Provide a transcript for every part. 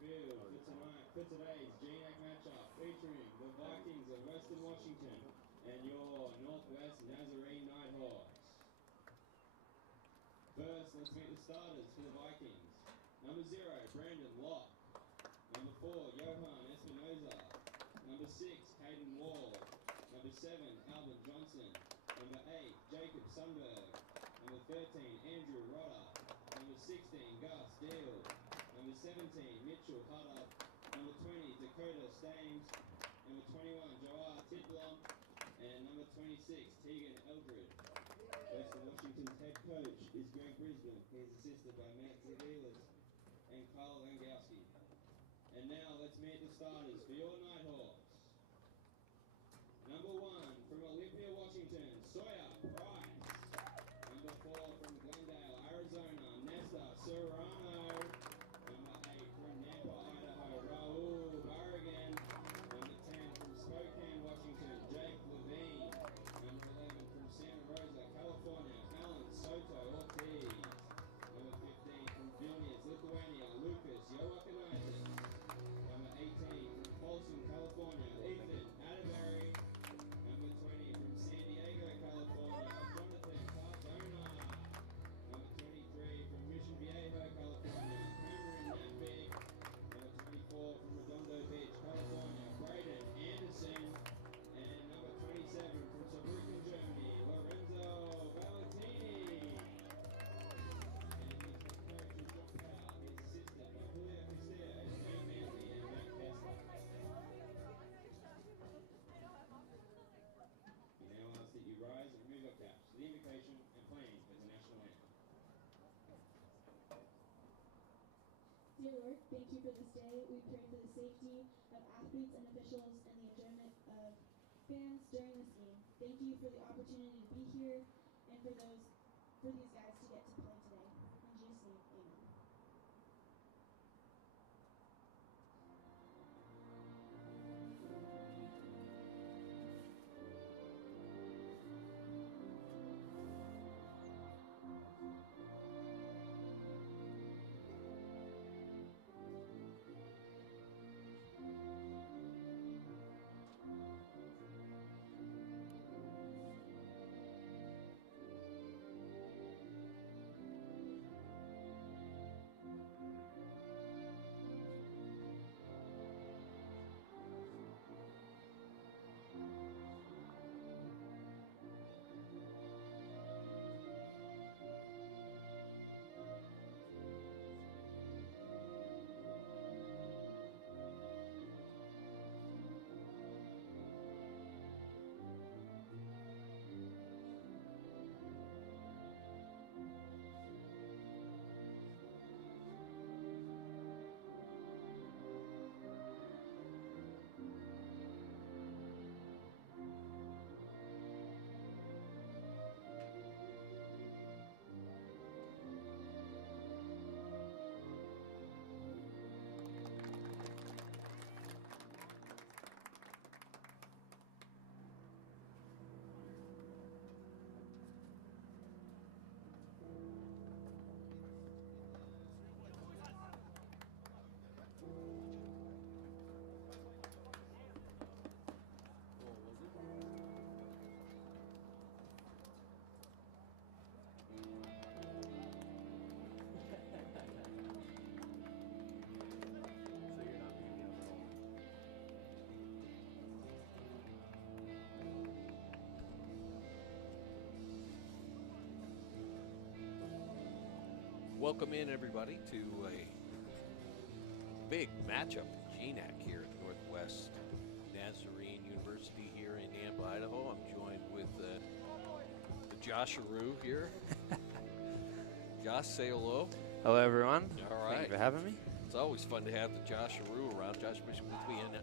field for today's GNAC matchup featuring the Vikings of Western Washington and your Northwest Nazarene Nighthawks. First, let's meet the starters for the Vikings. Number 0, Brandon Locke. Number 4, Johan Espinoza. Number 6, Caden Wall. Number 7, Alvin Johnson. Number 8, Jacob Sundberg. Number 13, Andrew Rodder. Number 16, Gus Deal. Number 17, Mitchell Hutter. Number 20, Dakota Stames. Number 21, Joar Tidblom. And number 26, Tegan Eldred. Western Washington's head coach is Greg Brisbane. He is assisted by Matt Zavilas and Carl Langowski. And now let's meet the starters for your Nighthawks. Number 1 from Olympia, Washington, Sawyer Price. Number 4 from Glendale, Arizona, Nesta Serrano. Number 8 from Nampa, Idaho, Raul Barragan. Number 10 from Spokane, Washington, Jake Levine. Number 11 from Santa Rosa, California, Alan Soto Ortiz. Number 15 from Vilnius, Lithuania, Lucas Joakinaitis. Number 18 from Folsom, California, Ethan Atterbury. Number 20 from San Diego, California, Jonathan Cardona. Number 23 from Mission Viejo, California, Cameron Nampig. Number 24 from Redondo Beach, California, Braden Anderson. And number 27 from Saarbrücken, Germany, Lorenzo Valentini. And his head coach is John Powell. He's assisted by Julio Castillo, Sam Manley, and Matt Kessler. We now ask that you rise and remove your caps for the invocation and playing as the national anthem. Dear Lord, thank you for this day. We pray for the safety of athletes and officials and the enjoyment of fans during this game. Thank you for the opportunity to be here and for these guys to get to play today. In Jesus' name, amen. Welcome in, everybody, to a big matchup in GNAC here at Northwest Nazarene University here in Nampa, Idaho. I'm joined with the Josharoo here. Josh, say hello. Hello, everyone. All right. Thank you for having me. It's always fun to have the Josharoo around. Josh with me, and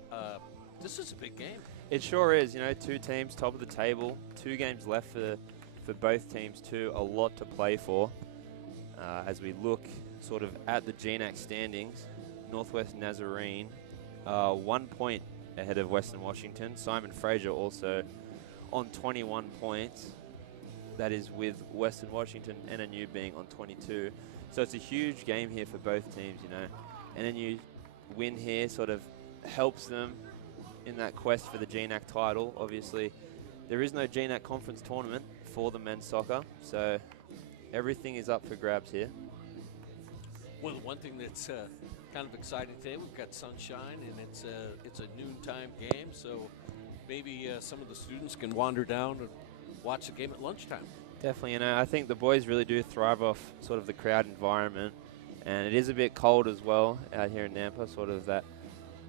this is a big game. It sure is. You know, two teams, top of the table, 2 games left for both teams too. A lot to play for. As we look sort of at the GNAC standings, Northwest Nazarene 1 point ahead of Western Washington. Simon Fraser also on 21 points. That is with Western Washington, NNU being on 22. So it's a huge game here for both teams, you know. NNU win here sort of helps them in that quest for the GNAC title. Obviously, there is no GNAC conference tournament for the men's soccer, so everything is up for grabs here. Well, the one thing that's kind of exciting today, we've got sunshine, and it's a noontime game, so maybe some of the students can wander down and watch the game at lunchtime. Definitely, you know, I think the boys really do thrive off sort of the crowd environment, and it is a bit cold as well out here in Nampa, sort of that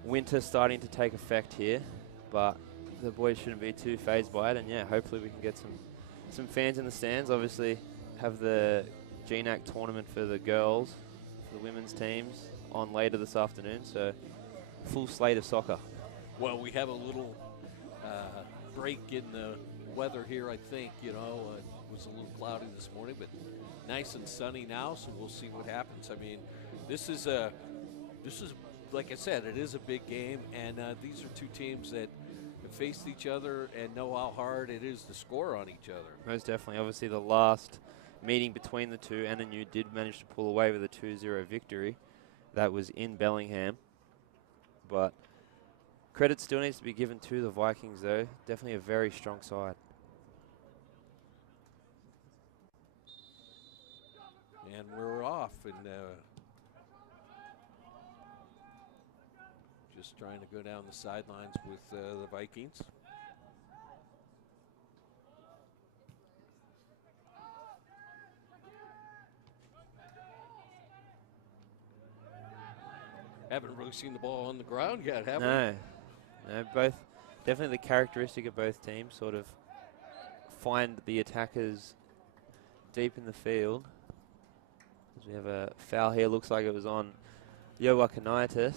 winter starting to take effect here, but the boys shouldn't be too fazed by it, and yeah, hopefully we can get some fans in the stands. Obviously have the GNAC tournament for the girls, for the women's teams on later this afternoon, so full slate of soccer. Well, we have a little break in the weather here, I think. You know, it was a little cloudy this morning, but nice and sunny now, so we'll see what happens. I mean, this is like I said, it is a big game, and these are two teams that have faced each other and know how hard it is to score on each other. Most definitely. Obviously, the last meeting between the two, NNU did manage to pull away with a 2-0 victory. That was in Bellingham, but credit still needs to be given to the Vikings, though. Definitely a very strong side. And we're off, and just trying to go down the sidelines with the Vikings. Haven't really seen the ball on the ground yet, have we? No, both, definitely the characteristic of both teams, sort of find the attackers deep in the field. As we have a foul here, looks like it was on Yowakanaitis.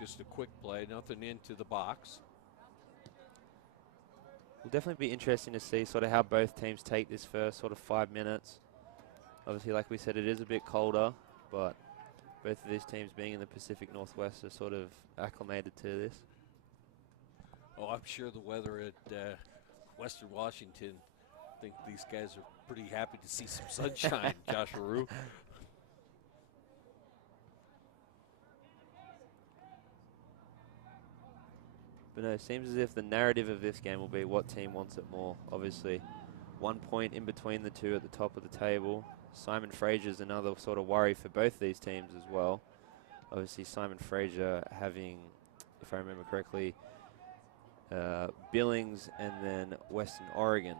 Just a quick play, nothing into the box. Will definitely be interesting to see sort of how both teams take this first sort of 5 minutes. Obviously, like we said, it is a bit colder, but both of these teams being in the Pacific Northwest are sort of acclimated to this. Oh, I'm sure the weather at Western Washington, I think these guys are pretty happy to see some sunshine, Josh Aru. But no, it seems as if the narrative of this game will be what team wants it more. Obviously, 1 point in between the two at the top of the table. Simon Fraser's another sort of worry for both these teams as well. Obviously, Simon Fraser having, if I remember correctly, Billings and then Western Oregon.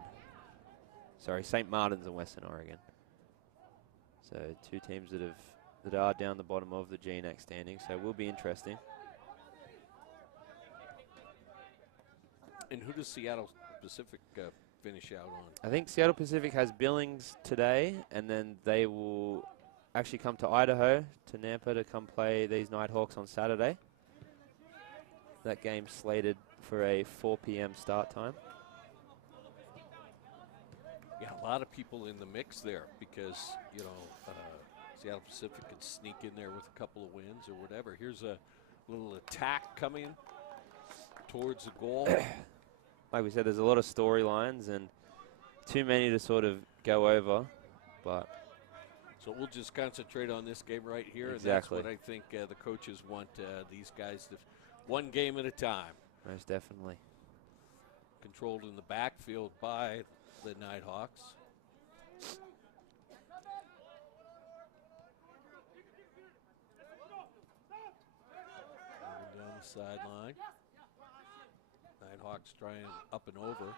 Sorry, St. Martin's and Western Oregon. So two teams that are down the bottom of the GNAC standings. So it will be interesting. And who does Seattle Pacific finish out on? I think Seattle Pacific has Billings today, and then they will actually come to Idaho, to Nampa, to come play these Nighthawks on Saturday. That game's slated for a 4 p.m. start time. Yeah, a lot of people in the mix there because, you know, Seattle Pacific could sneak in there with a couple of wins or whatever. Here's a little attack coming towards the goal. Like we said, there's a lot of storylines and too many to sort of go over, but so we'll just concentrate on this game right here. Exactly. And that's what I think the coaches want these guys to, one game at a time. Most definitely. Controlled in the backfield by the Nighthawks. Moving down the sideline. Nighthawks trying up and over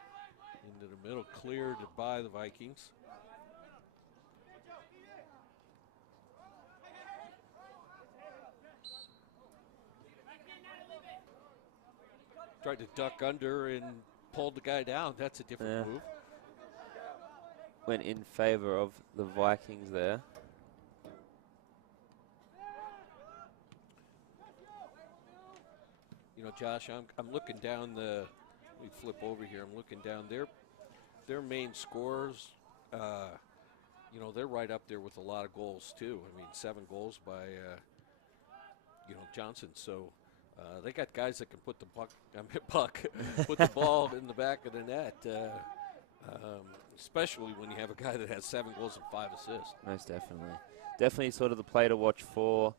into the middle, cleared by the Vikings. Tried to duck under and pulled the guy down. That's a different move. Went in favor of the Vikings there. You know, Josh, I'm looking down the. We flip over here. I'm looking down their main scorers. You know, they're right up there with a lot of goals too. I mean, 7 goals by you know, Johnson. So they got guys that can put the put the ball in the back of the net. Especially when you have a guy that has 7 goals and 5 assists. Most definitely. Definitely sort of the play to watch for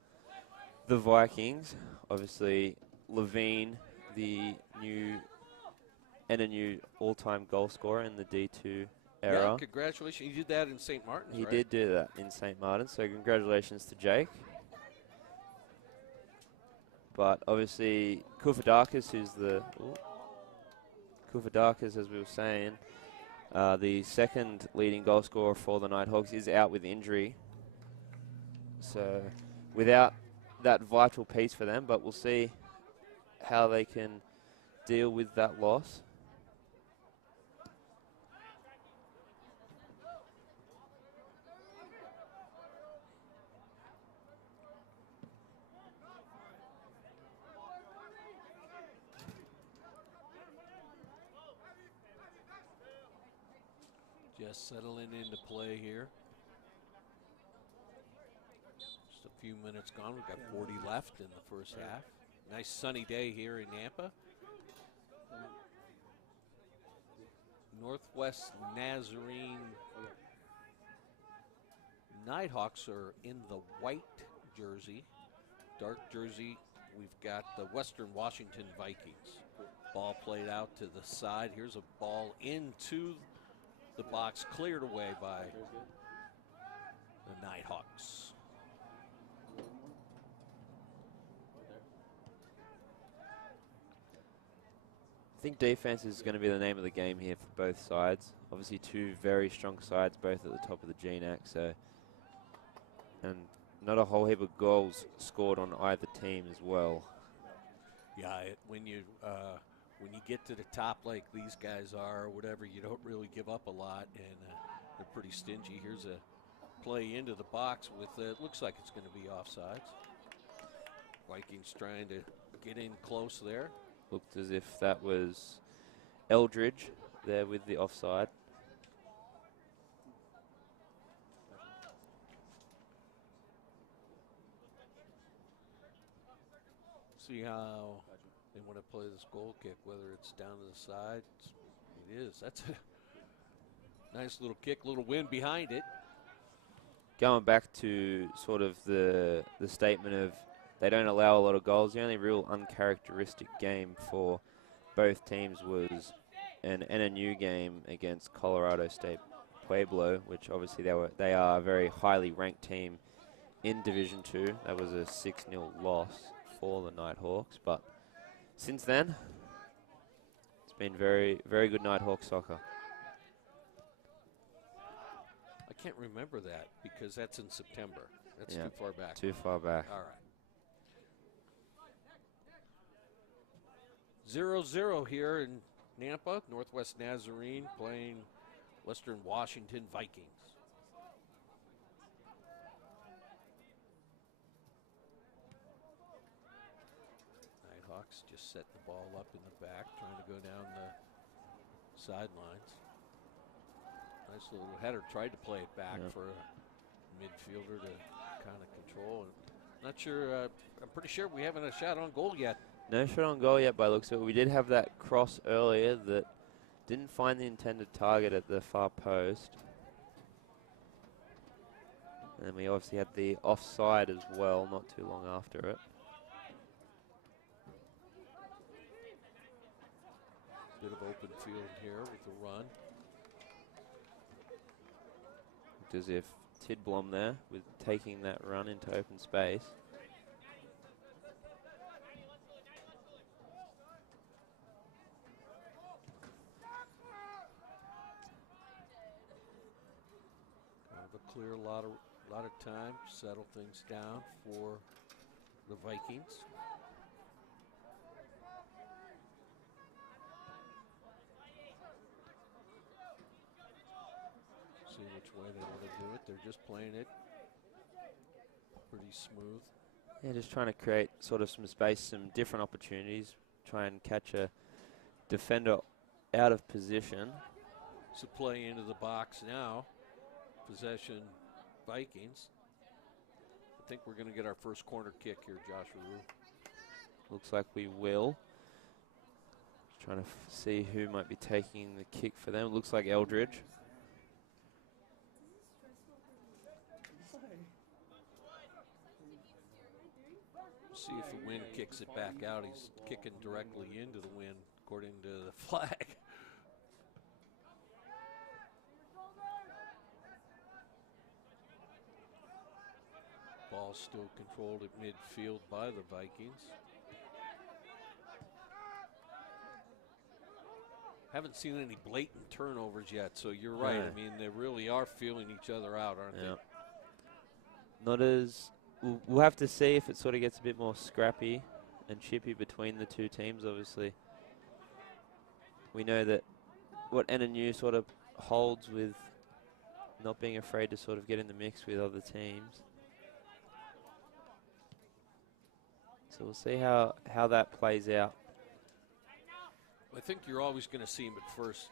the Vikings. Obviously, Levine, the new NNU all-time goal scorer in the D2 era. Yeah, congratulations. You did that in St. Martin's, He right? did do that in St. Martin's, so congratulations to Jake. But obviously, Kufadakis, who's Kufadakis, as we were saying, the second leading goal scorer for the Nighthawks, is out with injury. So without that vital piece for them, but we'll see how they can deal with that loss. Just settling into play here. Just a few minutes gone. We've got 40 left in the first half. Nice sunny day here in Nampa. Northwest Nazarene Nighthawks are in the white jersey. Dark jersey, we've got the Western Washington Vikings. Ball played out to the side. Here's a ball into the box, cleared away by the Nighthawks. I think defense is going to be the name of the game here for both sides. Obviously, two very strong sides, both at the top of the GNAC. So, and not a whole heap of goals scored on either team as well. Yeah, when you get to the top like these guys are, or whatever, you don't really give up a lot, and they're pretty stingy. Here's a play into the box with it looks like it's going to be offsides. Vikings trying to get in close there. Looked as if that was Eldridge there with the offside. See how they want to play this goal kick, whether it's down to the side. It is. That's a nice little kick, little wind behind it. Going back to sort of the statement of they don't allow a lot of goals. The only real uncharacteristic game for both teams was an NNU game against Colorado State Pueblo, which obviously they are a very highly ranked team in Division 2. That was a 6-0 loss for the Nighthawks, but since then it's been very, very good Nighthawk soccer. I can't remember that because that's in September. That's Yeah, too far back. Too far back. All right. 0-0 here in Nampa. Northwest Nazarene playing Western Washington Vikings. Nighthawks just set the ball up in the back, trying to go down the sidelines. Nice little header. Tried to play it back for a midfielder to kind of control. Not sure. I'm pretty sure we haven't a shot on goal yet. No shot on goal yet by looks of it. We did have that cross earlier that didn't find the intended target at the far post. And then we obviously had the offside as well, not too long after it. Bit of open field here with the run. Looked as if Tidblom there with taking that run into open space. Kind of a clear lot of time to settle things down for the Vikings. See which way they want to do it. They're just playing it pretty smooth. Yeah, just trying to create sort of some space, some different opportunities. Try and catch a defender out of position. So play into the box now. Possession Vikings. I think we're going to get our first corner kick here, Joshua Rue. Looks like we will. Just trying to see who might be taking the kick for them. Looks like Eldridge. See if the wind kicks it back out. He's kicking directly into the wind, according to the flag. Ball still controlled at midfield by the Vikings. Haven't seen any blatant turnovers yet, so you're right. No. I mean, they really are feeling each other out, aren't Yeah. they? Not as we'll have to see if it sort of gets a bit more scrappy and chippy between the two teams. Obviously, we know that what NNU sort of holds with not being afraid to sort of get in the mix with other teams. So we'll see how that plays out. I think you're always going to see him at first,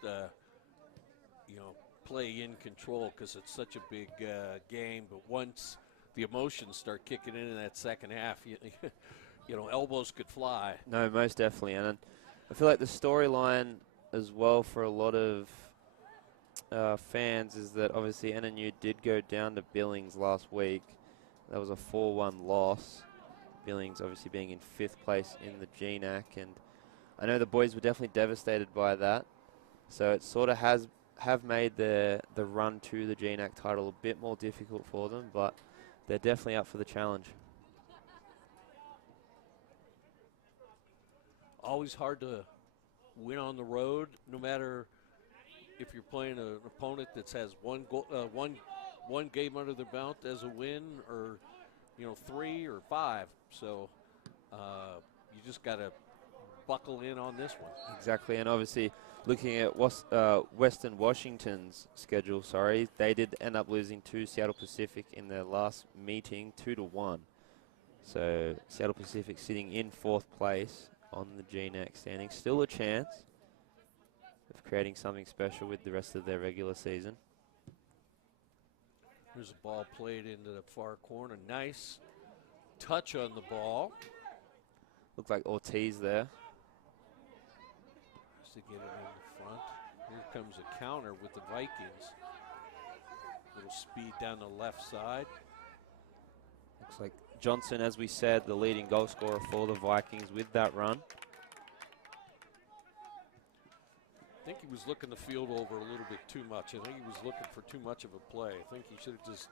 play in control because it's such a big game. But once the emotions start kicking in that second half, elbows could fly. No, most definitely. And I feel like the storyline as well for a lot of fans is that obviously NNU did go down to Billings last week. That was a 4-1 loss. Billings obviously being in 5th place in the GNAC, and I know the boys were definitely devastated by that. So it sort of have made the run to the GNAC title a bit more difficult for them, but they're definitely up for the challenge. Always hard to win on the road, no matter if you're playing an opponent that has one game under their belt as a win, or 3 or 5. So you just got to buckle in on this one. Exactly, and obviously looking at Western Washington's schedule, they did end up losing to Seattle Pacific in their last meeting, 2-1. So Seattle Pacific sitting in 4th place on the GNAC standing, still a chance of creating something special with the rest of their regular season. There's a ball played into the far corner. Nice touch on the ball. Looked like Ortiz there. Just to get it in the front. Here comes a counter with the Vikings. Little speed down the left side. Looks like Johnson, as we said, the leading goal scorer for the Vikings with that run. I think he was looking the field over a little bit too much. I think he was looking for too much of a play. I think he should have just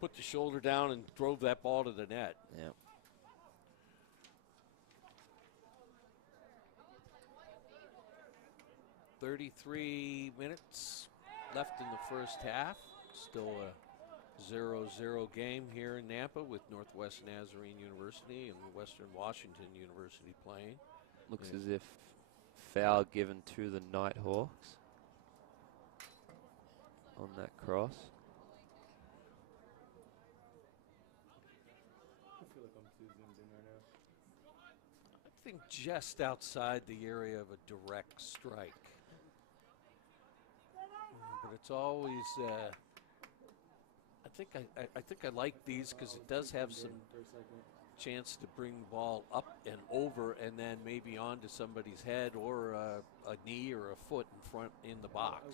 put the shoulder down and drove that ball to the net. Yeah. .33 minutes left in the first half. Still a 0-0 game here in Nampa with Northwest Nazarene University and Western Washington University playing. Looks as if foul given to the Nighthawks on that cross. I feel like I'm too zoomed in right now. I think just outside the area of a direct strike. But it's always, I think I like these because it does have some chance to bring the ball up and over and then maybe onto somebody's head or a knee or a foot in front in the box.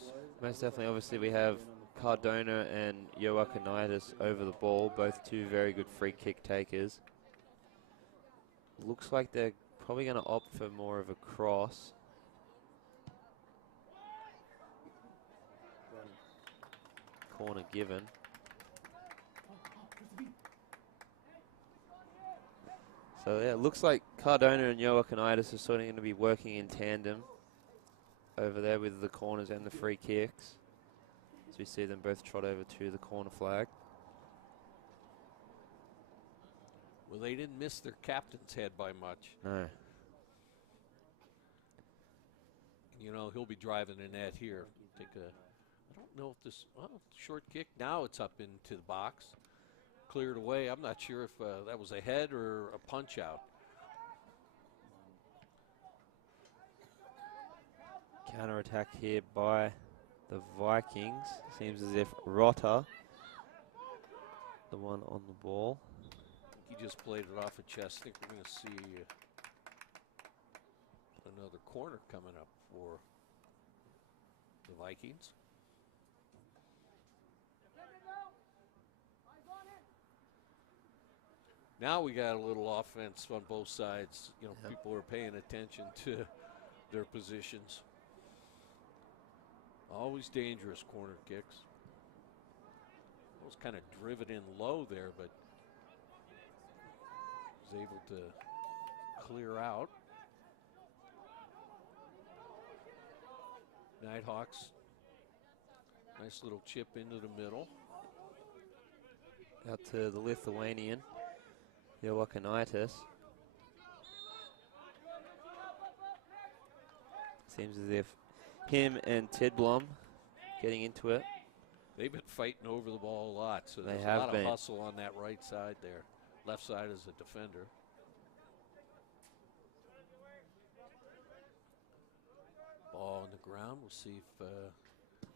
Most definitely. Obviously, we have Cardona and Yoakanitis over the ball, both two very good free kick takers. Looks like they're probably going to opt for more of a cross. Corner given. So yeah, it looks like Cardona and Yoakanitis are sort of going to be working in tandem over there with the corners and the free kicks. As we see them both trot over to the corner flag. Well, they didn't miss their captain's head by much. No. He'll be driving the net here. I don't know if this, short kick. Now it's up into the box. Cleared away. I'm not sure if that was a head or a punch out. Counter-attack here by the Vikings. Seems as if Rotter, the one on the ball. He just played it off a chest. I think we're going to see another corner coming up for the Vikings. Now we got a little offense on both sides. You know, Yep. people are paying attention to their positions. Always dangerous corner kicks. Was kind of driven in low there, but was able to clear out. Nighthawks, nice little chip into the middle. Out to the Lithuanian, Joakinaitis. Seems as if him and Tidblom getting into it. They've been fighting over the ball a lot, so They there's a have lot been. of hustle on that right side there. Left side is a defender. Ball on the ground. We'll see if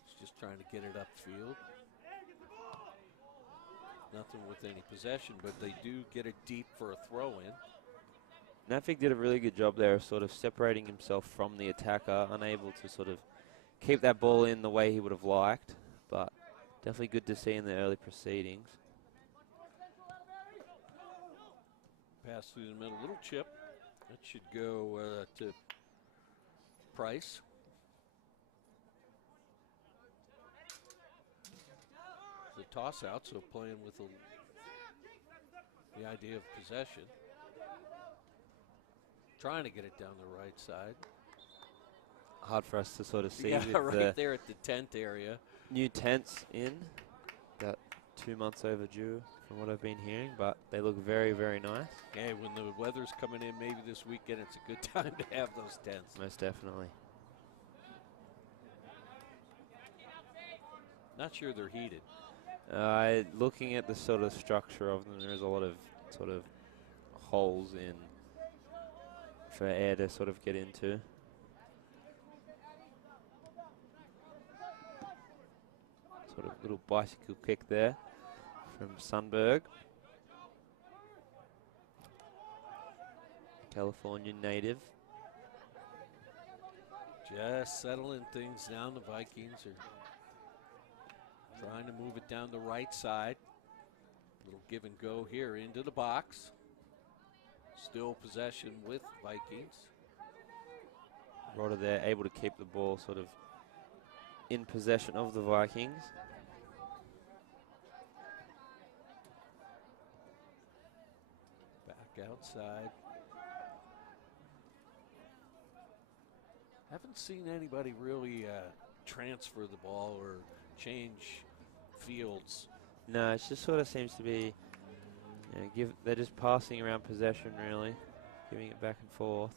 he's just trying to get it upfield. Nothing with any possession, but they do get it deep for a throw in. Nafik did a really good job there of sort of separating himself from the attacker, unable to sort of keep that ball in the way he would have liked, but definitely good to see in the early proceedings. Pass through the middle, little chip. That should go to Price. The toss out, so playing with the idea of possession. Trying to get it down the right side. Hard for us to sort of see Yeah, with right there at the tent area. new tents in. About 2 months overdue from what I've been hearing, but they look very, very nice. Hey, when the weather's coming in maybe this weekend, it's a good time to have those tents. Most definitely. Not sure they're heated. Looking at the sort of structure of them, there's a lot of sort of holes in for air to sort of get into. Sort of little bicycle kick there from Sundberg. California native. Just settling things down. The Vikings are trying to move it down the right side. Little give and go here into the box. Still possession with Vikings. Rodder there able to keep the ball sort of in possession of the Vikings. Back outside. Haven't seen anybody really transfer the ball or change fields. No, it just sort of seems to be, they're just passing around possession really, giving it back and forth.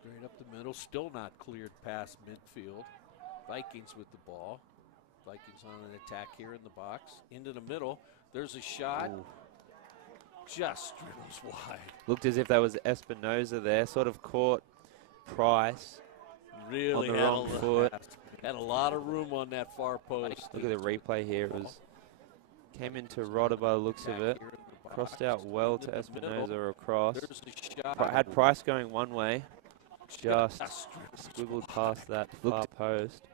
Straight up the middle, still not cleared past midfield. Vikings with the ball. Vikings on an attack here in the box. Into the middle, there's a shot. Ooh. Just dribbles wide. Looked as if that was Espinoza there, sort of caught Price Really on the had wrong foot. Had a lot of room on that far post. Look at the replay here. It was came into Rodder by the looks of it. Crossed out well to Espinoza across. There's the shot. Had Price going one way. Just squibbled past that far post.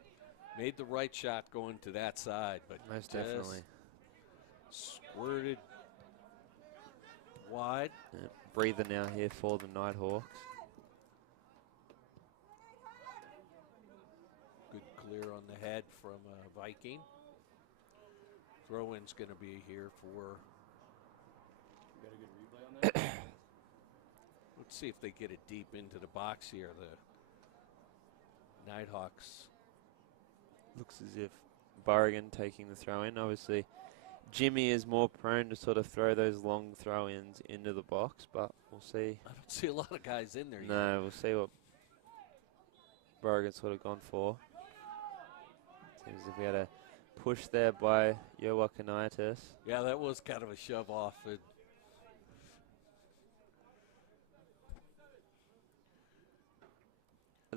Made the right shot going to that side, but Most just definitely. squirted wide. Yeah, breather now here for the Nighthawks. Good clear on the head from Viking. Throw-in's going to be here for. You got a good replay on that? Let's see if they get it deep into the box here. The Nighthawks. Looks as if Burrigan taking the throw in. Obviously, Jimmy is more prone to sort of throw those long throw ins into the box, but we'll see. I don't see a lot of guys in there yet. No, we'll see what Burrigan's sort of gone for. Seems as if we had a push there by Joakinaitis. Yeah, that was kind of a shove off. At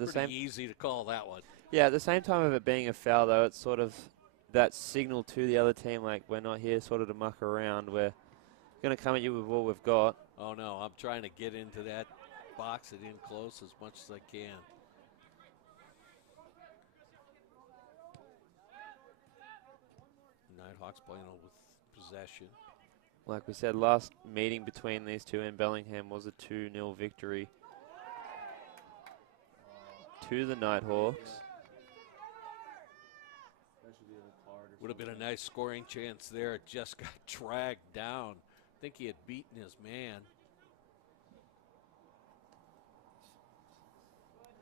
the Pretty same, easy to call that one. yeah, at the same time of it being a foul, though, it's sort of that signal to the other team, like we're not here sort of to muck around. We're going to come at you with what we've got. Oh, no, I'm trying to get into that box it in close as much as I can. Nighthawks playing with possession. like we said, last meeting between these two in Bellingham was a 2-0 victory to the Nighthawks. That should be a little hard. Would have been a nice scoring chance there. It just got dragged down. I think he had beaten his man.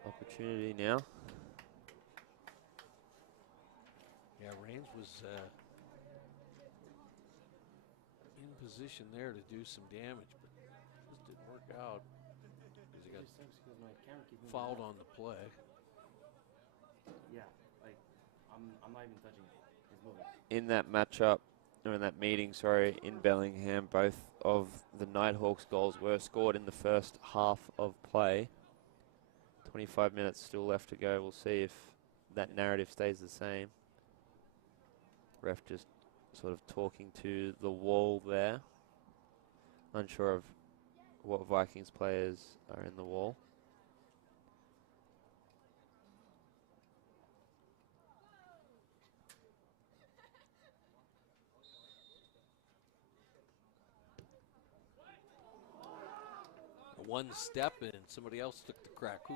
Opportunity now. Yeah, Rains was in position there to do some damage, but just didn't work out because he got fouled on the play. Yeah, like I'm not even touching it. He's moving. In that matchup, or in that meeting, sorry, in Bellingham, both of the Nighthawks goals were scored in the first half of play. 25 minutes still left to go. We'll see if that narrative stays the same. Ref just sort of talking to the wall there. Unsure of what Vikings players are in the wall. One step and somebody else took the crack. Who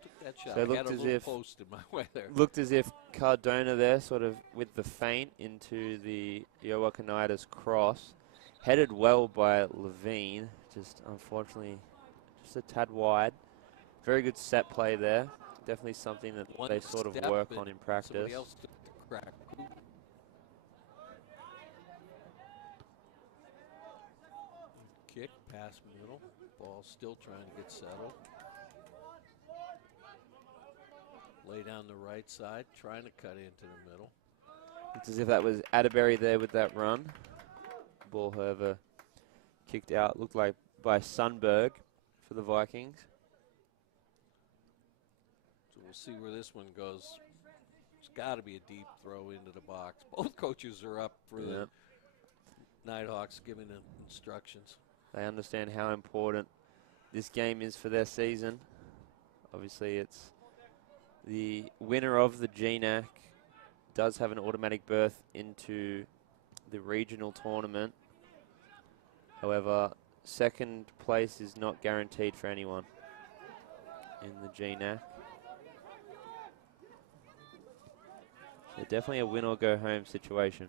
took that shot? So it I had looked a as little if- post in my way there. Looked as if Cardona there, sort of with the feint into the Joaquinitas cross, headed well by Levine, just unfortunately just a tad wide. Very good set play there. Definitely something that One they sort of step work and on in practice. Somebody else took the crack. Kick, pass middle. Ball still trying to get settled. Lay down the right side, trying to cut into the middle. It's as if that was Atterbury there with that run. Ball, however, kicked out, looked like by Sundberg for the Vikings. So we'll see where this one goes. It's got to be a deep throw into the box. Both coaches are up for the Nighthawks giving them instructions. They understand how important this game is for their season. Obviously, it's the winner of the GNAC does have an automatic berth into the regional tournament. However, second place is not guaranteed for anyone in the GNAC. So definitely a win or go home situation.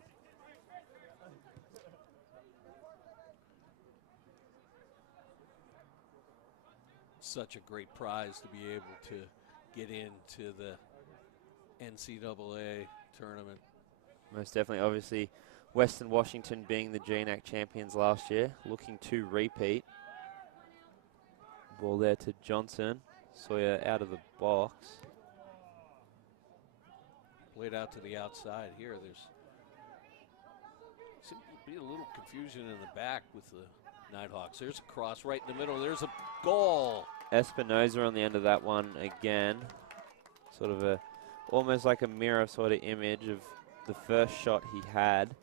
Such a great prize to be able to get into the NCAA tournament. Most definitely. Obviously, Western Washington being the GNAC champions last year, looking to repeat. Ball there to Johnson. Sawyer out of the box. Played out to the outside here. There's seems to be a little confusion in the back with the Nighthawks. There's a cross right in the middle. There's a goal. Espinoza on the end of that one again. Sort of a, almost like a mirror sort of image of the first shot he had.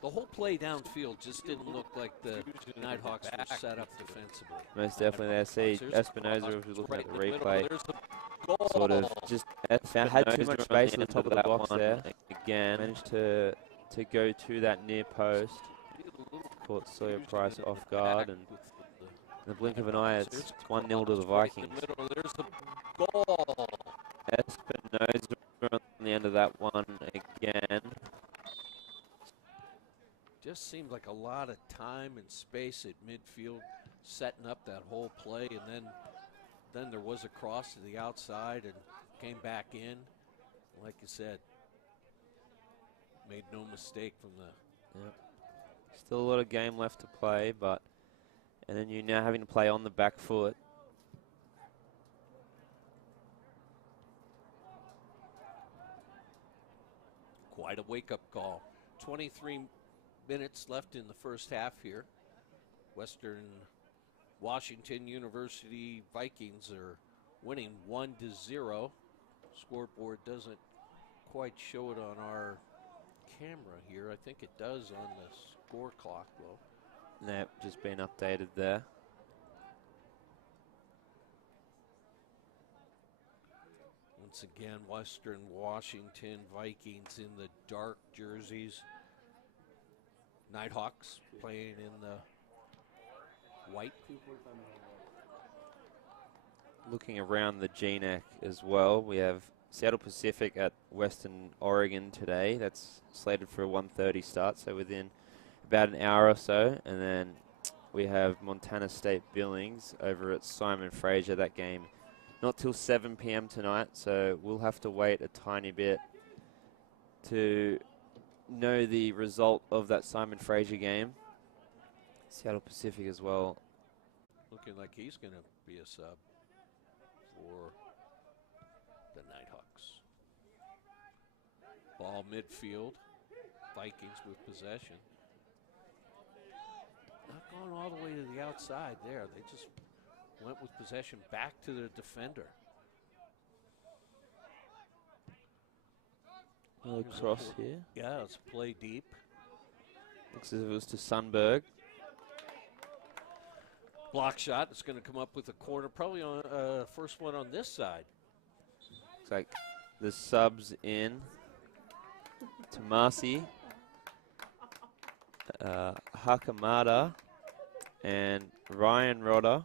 The whole play downfield just didn't look like the Nighthawks were set up defensively. Most definitely there. See There's Espinoza, if we look right at the in the middle. replay, There's a goal. sort of just had too much space at the top of the box there. Again, managed to go to that near post. Caught Sawyer Price off guard, and in the blink of an eye, it's 1-0 to the Vikings. There's a goal. Espinoza on the end of that one again. Just seemed like a lot of time and space at midfield setting up that whole play, and then there was a cross to the outside and came back in. Like you said, made no mistake from the. Yep. Still a lot of game left to play, and then you now having to play on the back foot. Quite a wake-up call. 23 minutes left in the first half here. Western Washington University Vikings are winning 1-0. Scoreboard doesn't quite show it on our camera here. I think it does on the score clock, though. Yep, just been updated there. Once again, Western Washington Vikings in the dark jerseys. Nighthawks playing in the white. Looking around the GNAC as well, we have Seattle Pacific at Western Oregon today. That's slated for a 1:30 start, so within about an hour or so. And then we have Montana State Billings over at Simon Fraser. That game not till 7 p.m. tonight, so we'll have to wait a tiny bit to know the result of that Simon Fraser game. Seattle Pacific as well. Looking like he's going to be a sub for the Nighthawks. Ball midfield. Vikings with possession. Not going all the way to the outside there. They just went with possession back to the defender. Another cross here. Yeah, let's play deep. Looks as if it was to Sundberg. Block shot. It's going to come up with a corner, probably on first one on this side. Looks like the subs in. Tomasi, Hakamada, and Ryan Rodder.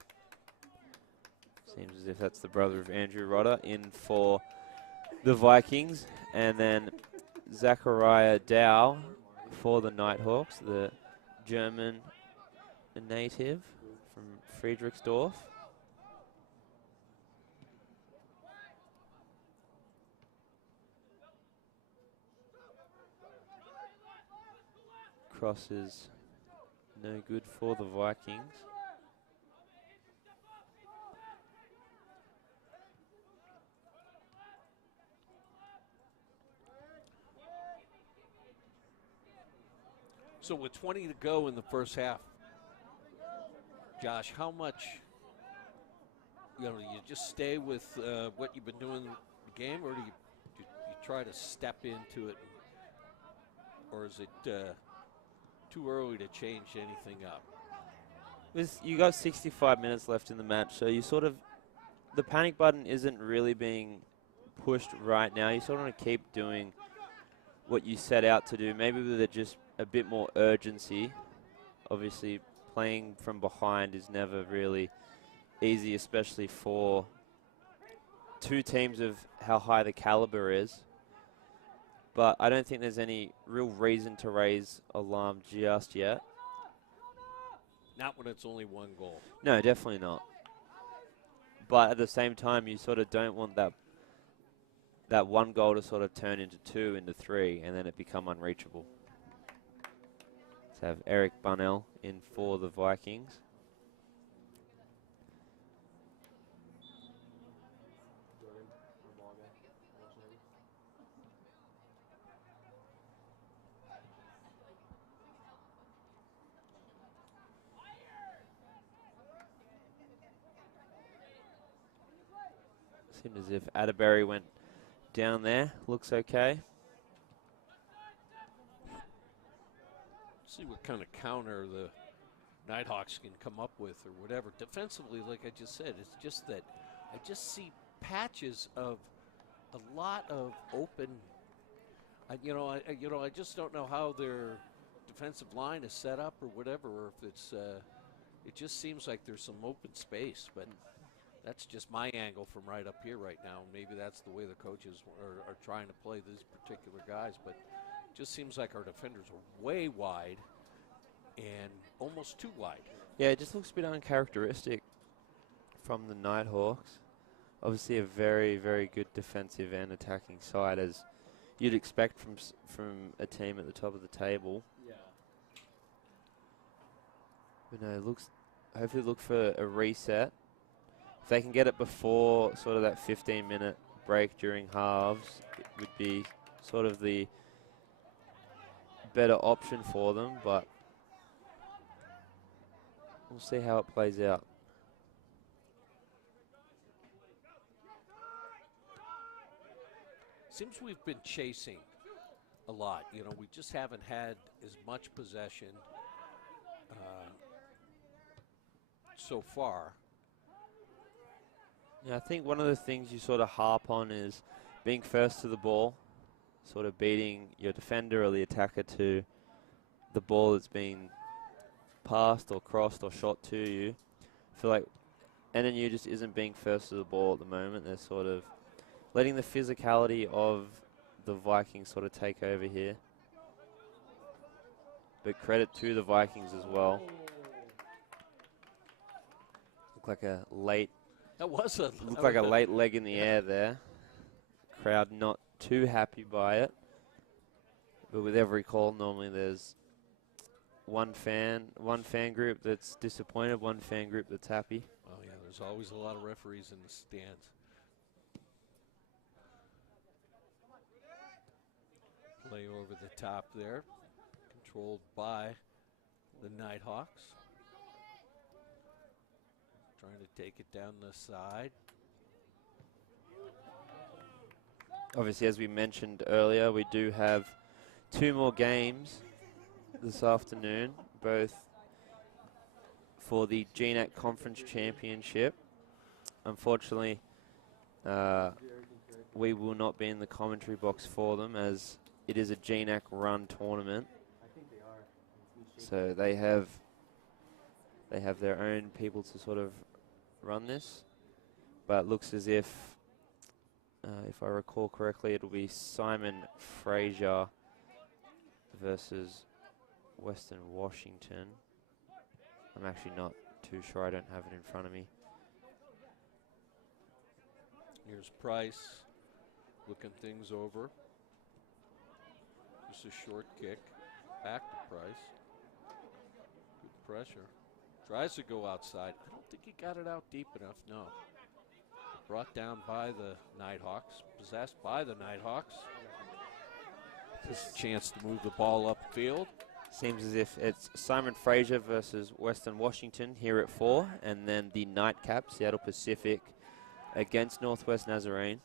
Seems as if that's the brother of Andrew Rodder in for the Vikings. And then Zachariah Dow for the Nighthawks, the German native from Friedrichsdorf. Cross is no good for the Vikings. So with 20 to go in the first half, Josh, how much, you just stay with what you've been doing in the game, or do you try to step into it, or is it too early to change anything up? You got 65 minutes left in the match, so you sort of, the panic button isn't really being pushed right now. You sort of want to keep doing what you set out to do, maybe with just a bit more urgency. Obviously, playing from behind is never really easy, especially for two teams of how high the caliber is. But I don't think there's any real reason to raise alarm just yet. Not when it's only one goal. No, definitely not. But at the same time, you sort of don't want that one goal to sort of turn into 2, into 3, and then it become unreachable. Let's have Eric Bunnell in for the Vikings. Seemed as if Atterbury went down there. Looks okay. See what kind of counter the Nighthawks can come up with or whatever. Defensively, like I just said, it's just that I just see patches of a lot of open. I just don't know how their defensive line is set up or whatever, or if it's. It just seems like there's some open space, but that's just my angle from right up here right now. Maybe that's the way the coaches are trying to play these particular guys, but it just seems like our defenders are way wide and almost too wide. Yeah, it just looks a bit uncharacteristic from the Nighthawks. Obviously a very, very good defensive and attacking side, as you'd expect from a team at the top of the table. Yeah. But no, hopefully look for a reset. If they can get it before sort of that 15-minute break during halves, it would be sort of the better option for them, but we'll see how it plays out. Seems we've been chasing a lot. We just haven't had as much possession so far. Yeah, I think one of the things you sort of harp on is being first to the ball, sort of beating your defender or the attacker to the ball that's being passed or crossed or shot to you. I feel like NNU just isn't being first to the ball at the moment. They're sort of letting the physicality of the Vikings sort of take over here. But credit to the Vikings as well. Looked like a late late leg in the air there. Crowd not too happy by it. But with every call, normally there's one fan group that's disappointed, one fan group that's happy. Oh yeah, there's always a lot of referees in the stands. Play over the top there, controlled by the Nighthawks. Trying to take it down the side. Obviously, as we mentioned earlier, we do have 2 more games this afternoon, both for the GNAC Conference Championship. Unfortunately, we will not be in the commentary box for them, as it is a GNAC run tournament. So they have their own people to sort of run this, but it looks as if I recall correctly, it'll be Simon Fraser versus Western Washington. I'm actually not too sure. I don't have it in front of me. Here's Price looking things over. Just a short kick. Back to Price. Good pressure. Tries to go outside. I don't think he got it out deep enough, no. Brought down by the Nighthawks. Possessed by the Nighthawks. Just a chance to move the ball upfield. Seems as if it's Simon Fraser versus Western Washington here at 4, and then the nightcap, Seattle Pacific against Northwest Nazarene.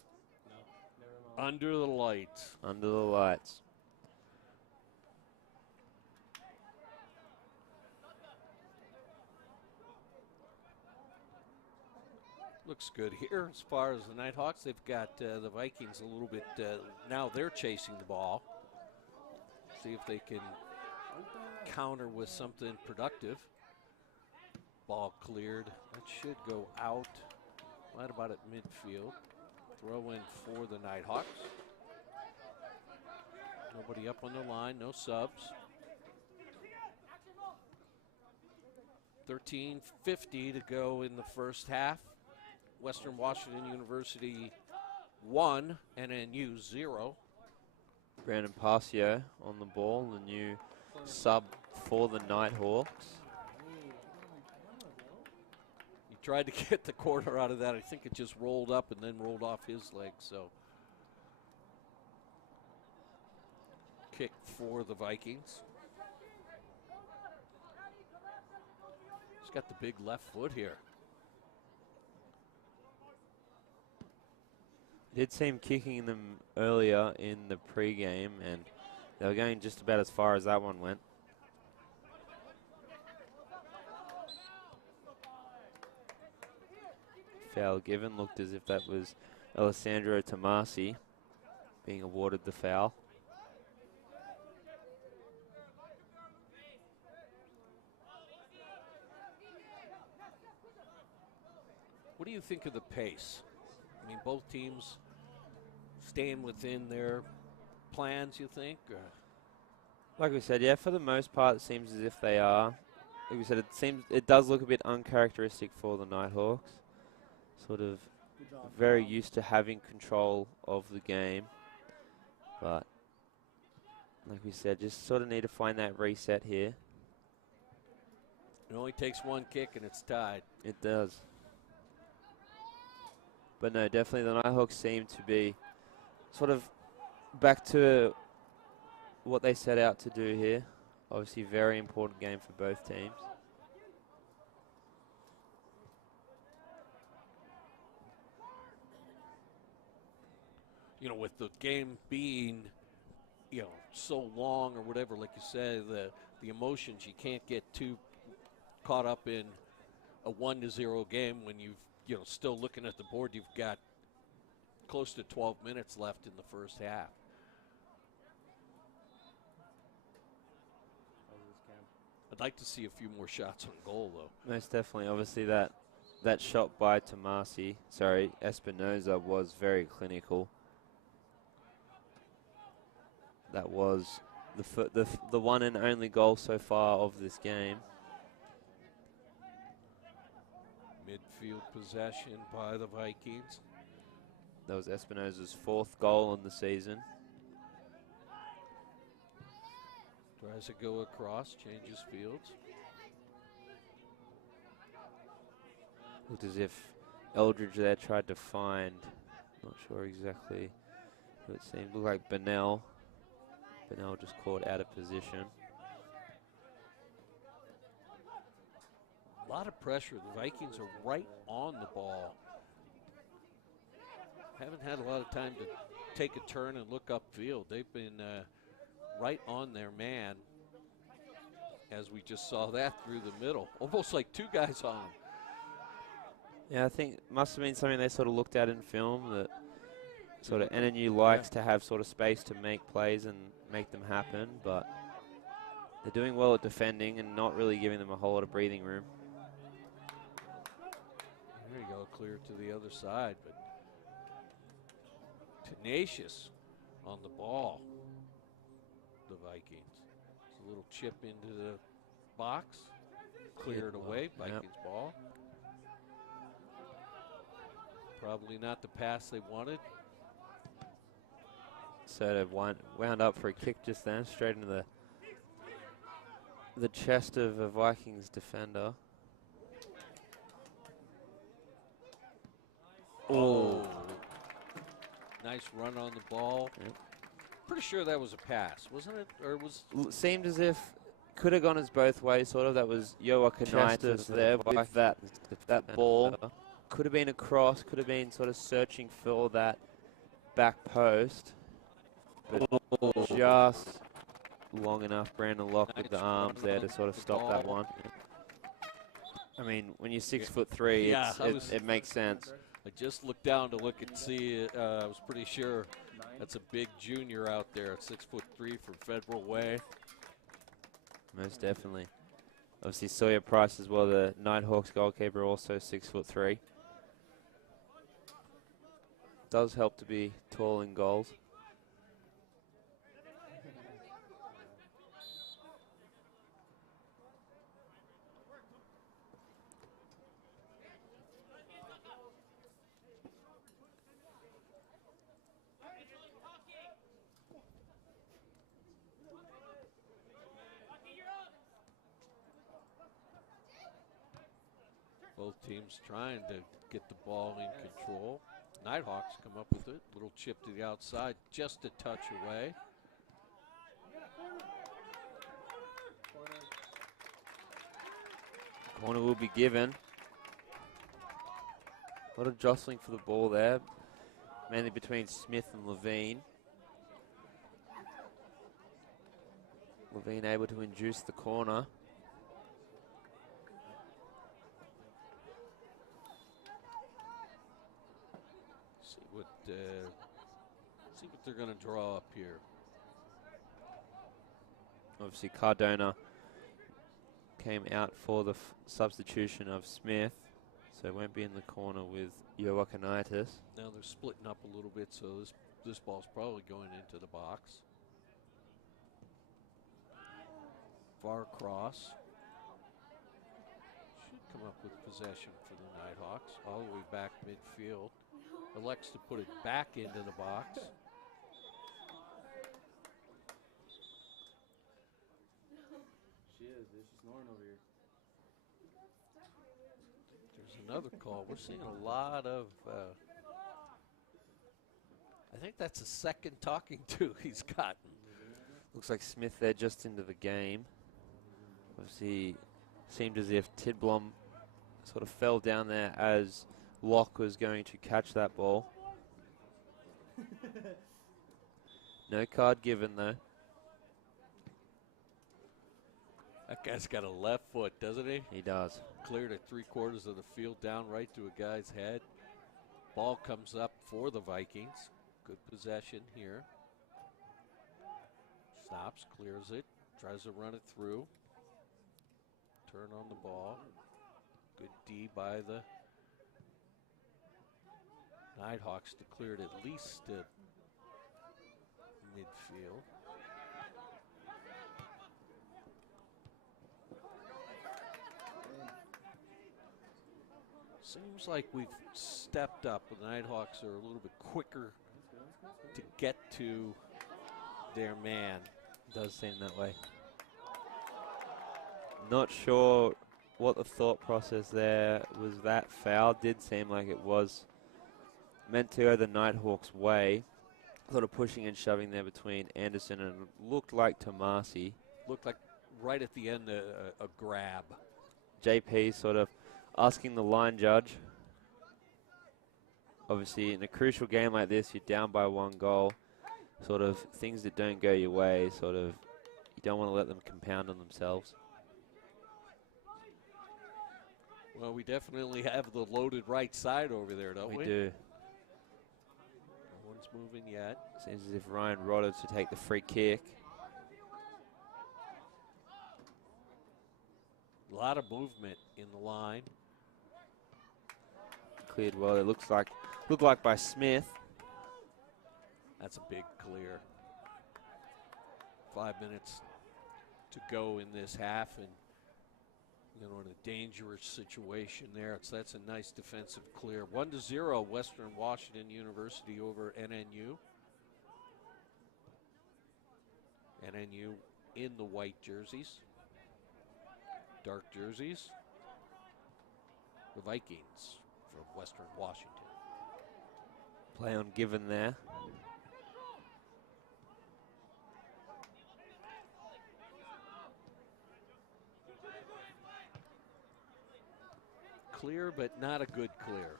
Under the lights. Under the lights. Looks good here as far as the Nighthawks. They've got the Vikings a little bit, now they're chasing the ball. See if they can counter with something productive. Ball cleared. That should go out right about at midfield. Throw in for the Nighthawks. Nobody up on the line, no subs. 13:50 to go in the first half. Western Washington University 1, NNU 0. Brandon Passio on the ball, the new sub for the Nighthawks. He tried to get the corner out of that. I think it just rolled up and then rolled off his leg. So, kick for the Vikings. He's got the big left foot here. Did seem kicking them earlier in the pregame, and they were going just about as far as that one went. Foul given, looked as if that was Alessandro Tomasi being awarded the foul. What do you think of the pace? I mean, both teams staying within their plans, you think? Or? Like we said, yeah, for the most part, it seems as if they are. Like we said, it does look a bit uncharacteristic for the Nighthawks. Sort of very used to having control of the game. But, like we said, just sort of need to find that reset here. It only takes one kick and it's tied. It does. But no, definitely the Nighthawks seem to be sort of back to what they set out to do here. Obviously, very important game for both teams. You know, with the game being, you know, so long or whatever, like you said, the emotions, you can't get too caught up in a 1-0 game when you've, you know, still looking at the board. You've got close to 12 minutes left in the first half. I'd like to see a few more shots on goal, though. Most definitely. Obviously, that shot by Espinoza was very clinical. That was the one and only goal so far of this game. Midfield possession by the Vikings. That was Espinoza's 4th goal on the season. Tries to go across, changes fields. Looked as if Eldridge there tried to find, not sure exactly who it seemed. Looked like Bennell. Bennell just caught out of position. A lot of pressure. The Vikings are right on the ball. Haven't had a lot of time to take a turn and look upfield. They've been right on their man, as we just saw that through the middle. Almost like 2 guys on him. Yeah, I think it must have been something they sort of looked at in film, that sort of NNU likes to have sort of space to make plays and make them happen, but they're doing well at defending and not really giving them a whole lot of breathing room. There you go, clear to the other side, but tenacious on the ball, the Vikings. It's a little chip into the box, cleared away, Vikings ball. Probably not the pass they wanted. So they wound up for a kick just then, straight into the chest of a Vikings defender. Oh, nice run on the ball. Yep. Pretty sure that was a pass, wasn't it? Or was Seemed as if could have gone as both ways, sort of. That was Yoakanitis there with that ball. Could have been a cross, could have been sort of searching for that back post. But just long enough, Brandon Locke with the arms there to sort of stop that one. I mean, when you're 6'3", Yeah, it makes sense. I just looked down to look and see it. I was pretty sure that's a big junior out there at 6'3" from Federal Way. Most definitely. Obviously Sawyer Price as well, the Nighthawks goalkeeper, also 6'3". Does help to be tall in goals. Both teams trying to get the ball in control. Nighthawks come up with it. Little chip to the outside, just a touch away. Corner will be given. A lot of jostling for the ball there, mainly between Smith and Levine. Levine able to induce the corner. See what they're going to draw up here. Obviously Cardona came out for the substitution of Smith, so won't be in the corner with Yoakanitis. Now they're splitting up a little bit, so this ball's probably going into the box. Far cross. Should come up with possession for the Nighthawks, all the way back midfield. Elects to put it back into the box. She is, dude. She's snoring over here. There's another call. We're seeing a lot of, I think that's the second talking to he's gotten. Looks like Smith there just into the game. Obviously seemed as if Tidblom sort of fell down there as Locke was going to catch that ball. No card given though. That guy's got a left foot, doesn't he? He does. Cleared at 3/4 of the field, down right to a guy's head. Ball comes up for the Vikings. Good possession here. Stops, clears it, tries to run it through. Turn on the ball. Good D by the Nighthawks to clear it at least to midfield. Seems like we've stepped up. The Nighthawks are a little bit quicker to get to their man. Does seem that way. Not sure what the thought process there was. That foul did seem like it was meant to go the Nighthawks' way. Sort of pushing and shoving there between Anderson and looked like Tomasi. Looked like right at the end a grab. JP sort of asking the line judge. Obviously, in a crucial game like this, you're down by 1 goal. Sort of things that don't go your way, sort of, you don't want to let them compound on themselves. Well, we definitely have the loaded right side over there, don't we? We do. No one's moving yet. Seems as if Ryan Rodder to take the free kick. A lot of movement in the line. Cleared well. It looked like by Smith. That's a big clear. 5 minutes to go in this half, and in a dangerous situation there. That's a nice defensive clear. 1-0 Western Washington University over NNU. NNU in the white jerseys. Dark jerseys. The Vikings from Western Washington. Play on given there. Clear, but not a good clear.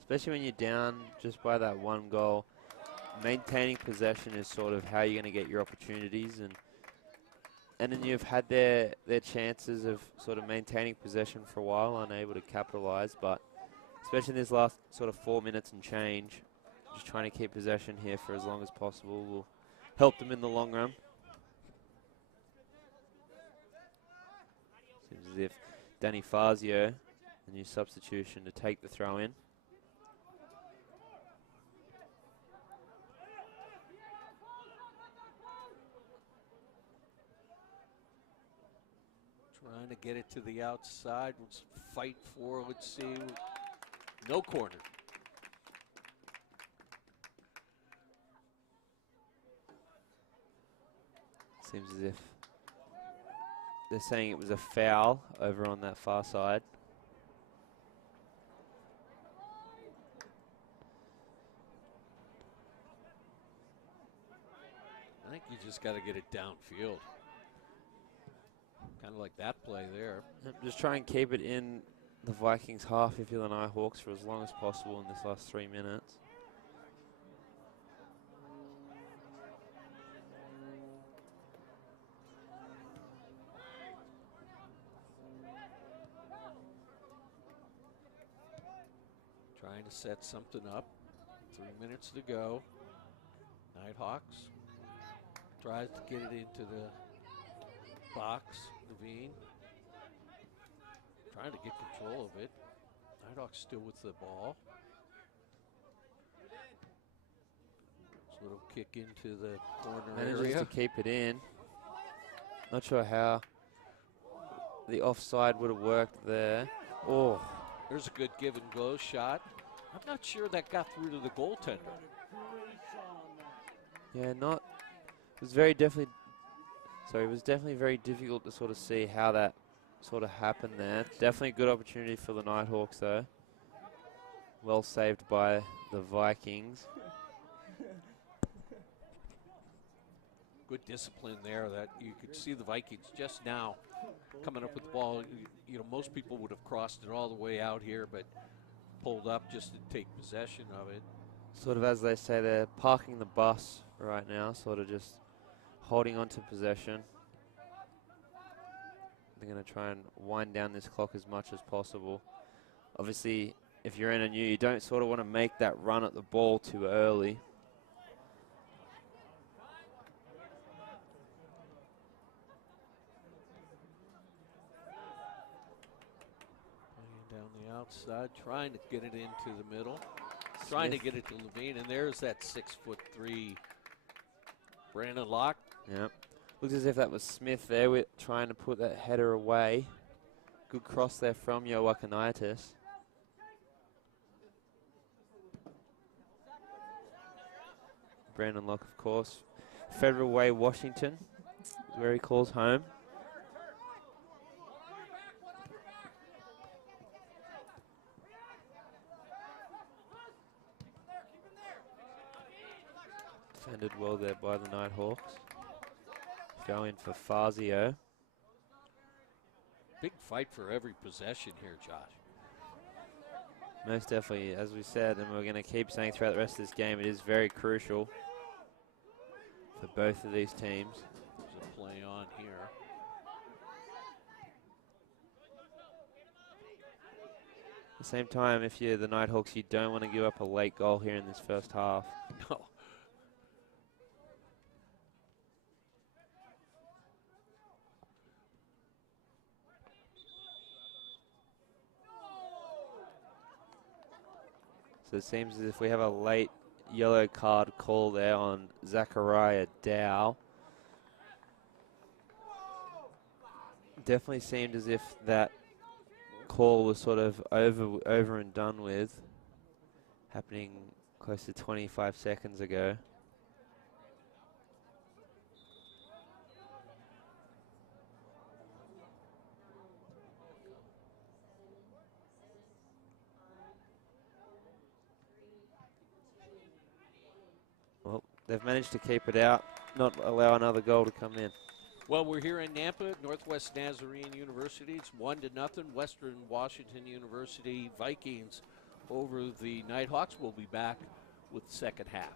Especially when you're down just by that 1 goal. Maintaining possession is sort of how you're going to get your opportunities. And then you've had their chances of sort of maintaining possession for a while, unable to capitalize. But especially in this last sort of 4 minutes and change, just trying to keep possession here for as long as possible will help them in the long run. Seems as if Danny Fazio, the new substitution, to take the throw in. Trying to get it to the outside. Let's fight for, let's see. No corner. Seems as if they're saying it was a foul over on that far side. I think you just got to get it downfield. Kind of like that play there. Just try and keep it in the Vikings half if you're the Nighthawks for as long as possible in this last 3 minutes. Trying to set something up. 3 minutes to go. Nighthawks tries to get it into the box. Levine trying to get control of it. Nighthawks still with the ball. Little kick into the corner Manages area. to keep it in. Not sure how the offside would have worked there. Oh, There's a good give and go shot. I'm not sure that got through to the goaltender. yeah, not. It was very definitely. Sorry, it was definitely very difficult to sort of see how that sort of happened there. Definitely a good opportunity for the Nighthawks though. Well saved by the Vikings. Good discipline there that you could see the Vikings just now coming up with the ball. You know, most people would have crossed it all the way out here, but pulled up just to take possession of it. Sort of as they say, they're parking the bus right now, sort of just holding on to possession. They're going to try and wind down this clock as much as possible. Obviously, if you're NNU, you don't sort of want to make that run at the ball too early. the outside, trying to get it into the middle. Trying to Smith. get it to Levine, and there's that 6'3" Brandon Locke. Yep. Looks as if that was Smith there with trying to put that header away. Good cross there from Joaquinitis. Brandon Locke, of course. Federal Way, Washington, is where he calls home. Defended well there by the Nighthawks. Go in for Fazio. Big fight for every possession here, Josh. Most definitely, as we said, and we're going to keep saying throughout the rest of this game, it is very crucial for both of these teams. There's a play on here. At the same time, if you're the Nighthawks, you don't want to give up a late goal here in this first half. No. So it seems as if we have a late yellow card call there on Zachariah Dow. Definitely seemed as if that call was sort of over and done with, happening close to 25 seconds ago. Well, they've managed to keep it out, not allow another goal to come in. Well, we're here in Nampa, Northwest Nazarene University. It's 1-0. Western Washington University Vikings over the Nighthawks. We'll be back with second half.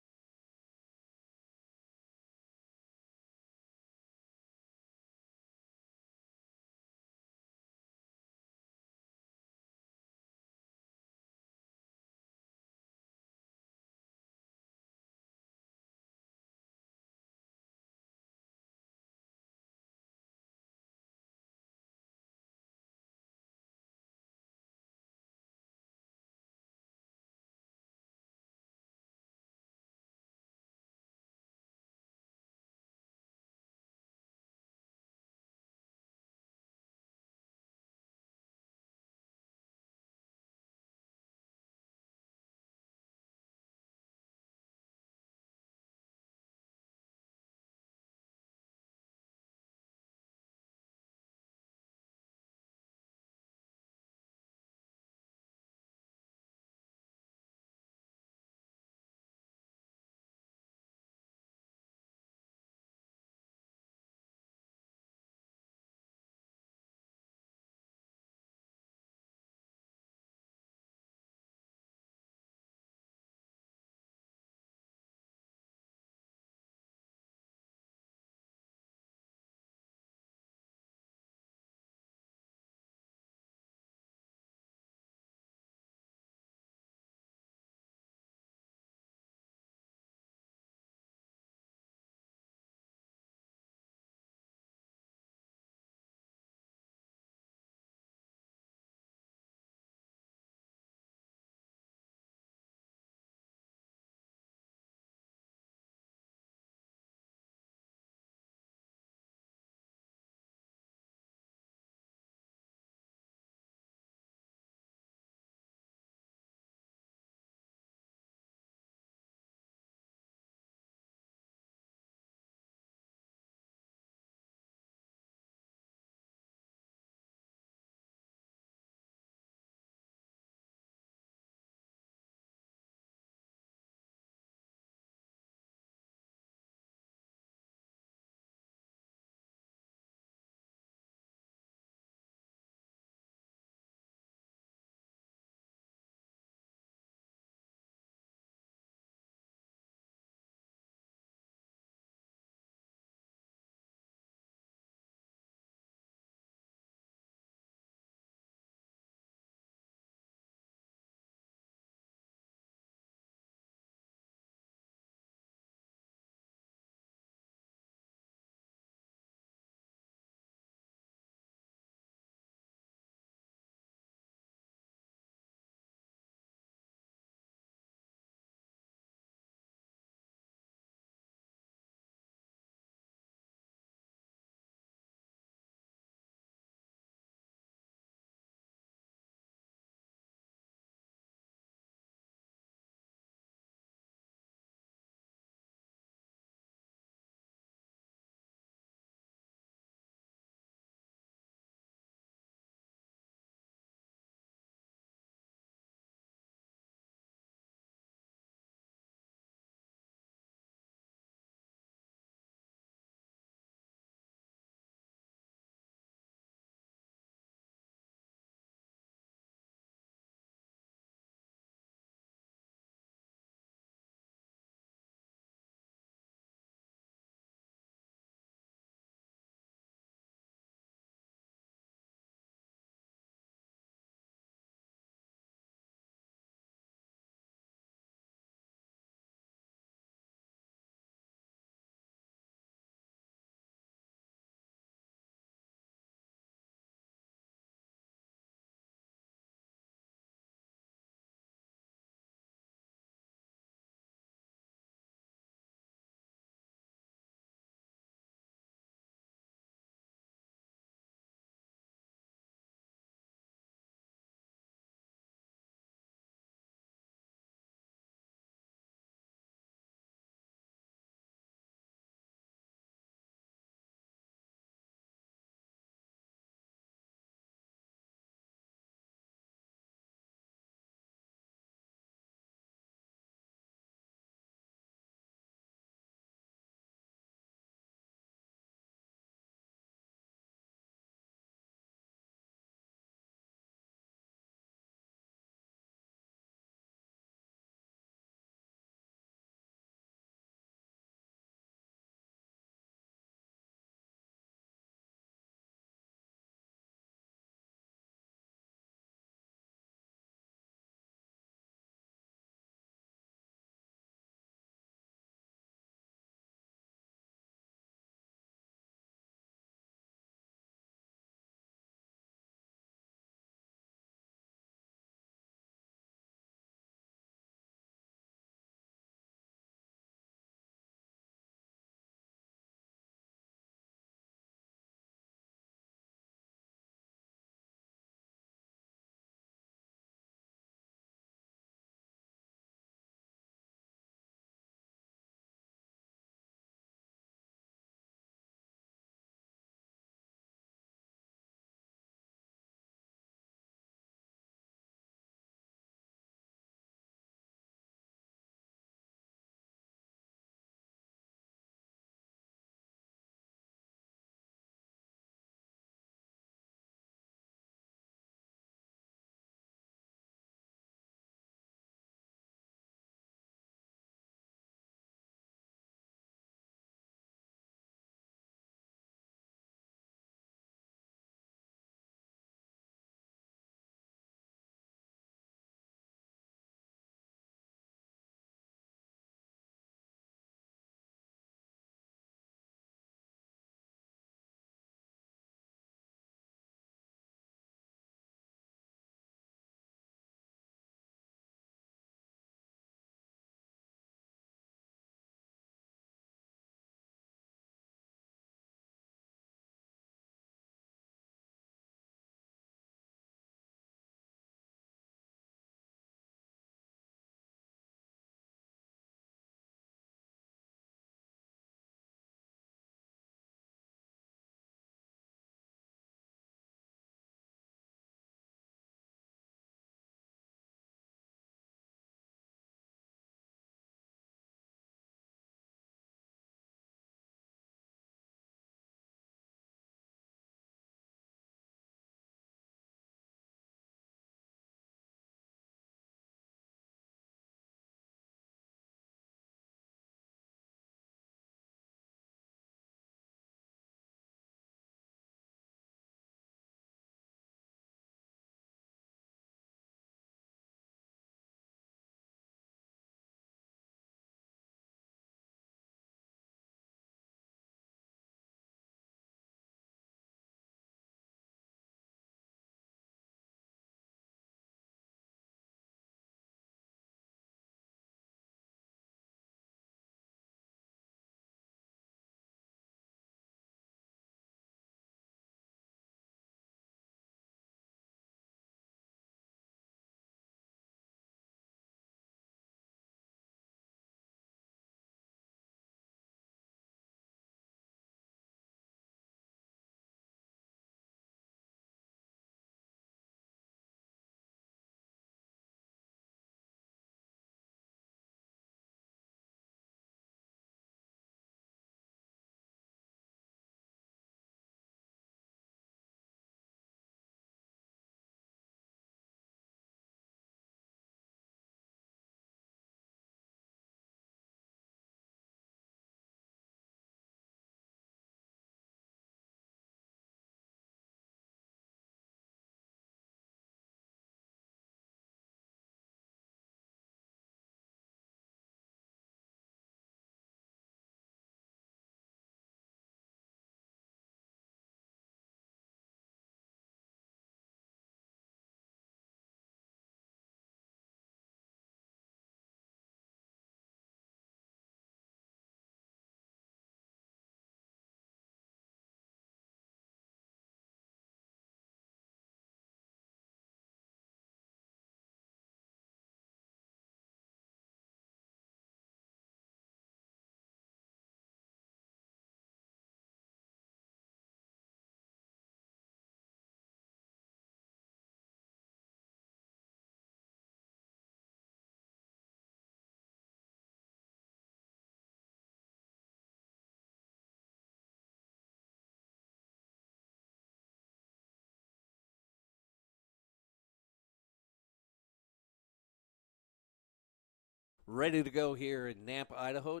Ready to go here in Nampa, Idaho,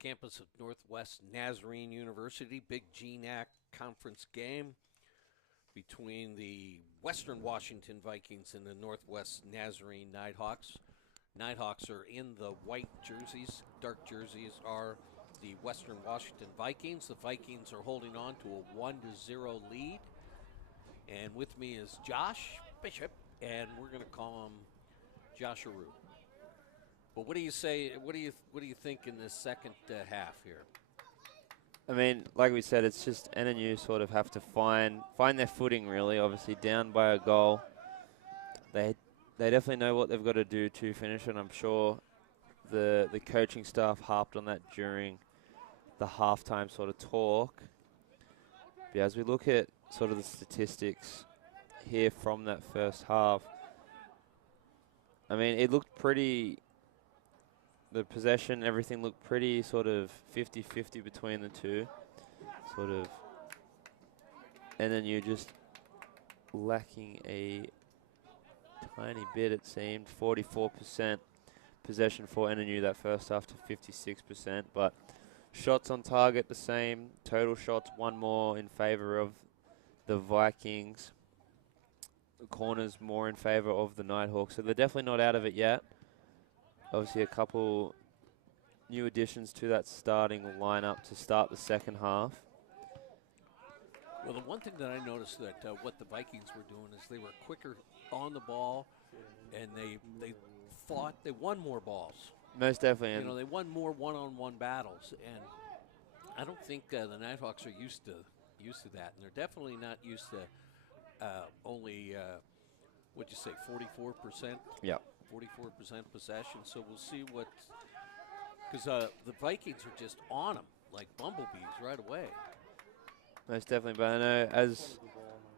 campus of Northwest Nazarene University. Big GNAC conference game between the Western Washington Vikings and the Northwest Nazarene Nighthawks. Nighthawks are in the white jerseys. Dark jerseys are the Western Washington Vikings. The Vikings are holding on to a 1-0 lead. And with me is Josh Bishop, and we're going to call him Josharoo. But what do you say? What do you think in this second half here? I mean, like we said, it's just NNU sort of have to find their footing, really. Obviously, down by a goal. They definitely know what they've got to do to finish it. I'm sure the coaching staff harped on that during the halftime sort of talk. But as we look at sort of the statistics here from that first half, I mean, it looked pretty. The possession, everything looked pretty sort of 50-50 between the two. Sort of NNU just lacking a tiny bit, it seemed. 44% possession for NNU that first half to 56%. But shots on target the same. Total shots, one more in favor of the Vikings. The corners more in favor of the Nighthawks. So they're definitely not out of it yet. Obviously, a couple new additions to that starting lineup to start the second half. Well, the one thing that I noticed that what the Vikings were doing is they were quicker on the ball, and they won more balls. Most definitely. You know, they won more one-on-one battles, and I don't think the Nighthawks are used to that, and they're definitely not used to only what'd you say, 44%? Yeah. 44% possession. So we'll see what, because the Vikings are just on them like bumblebees right away. Most definitely, but I know, as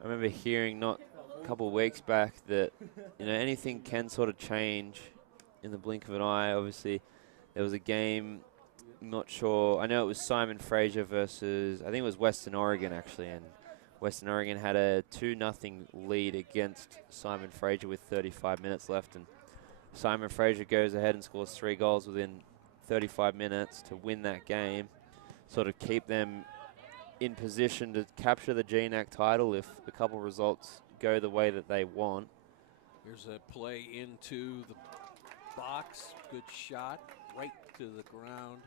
I remember hearing not a couple of weeks back, that anything can sort of change in the blink of an eye. Obviously, there was a game, not sure. I know it was Simon Fraser versus, I think it was Western Oregon actually, and Western Oregon had a 2-0 lead against Simon Fraser with 35 minutes left, and Simon Fraser goes ahead and scores 3 goals within 35 minutes to win that game, sort of keep them in position to capture the GNAC title if a couple results go the way that they want. Here's a play into the box. Good shot right to the ground.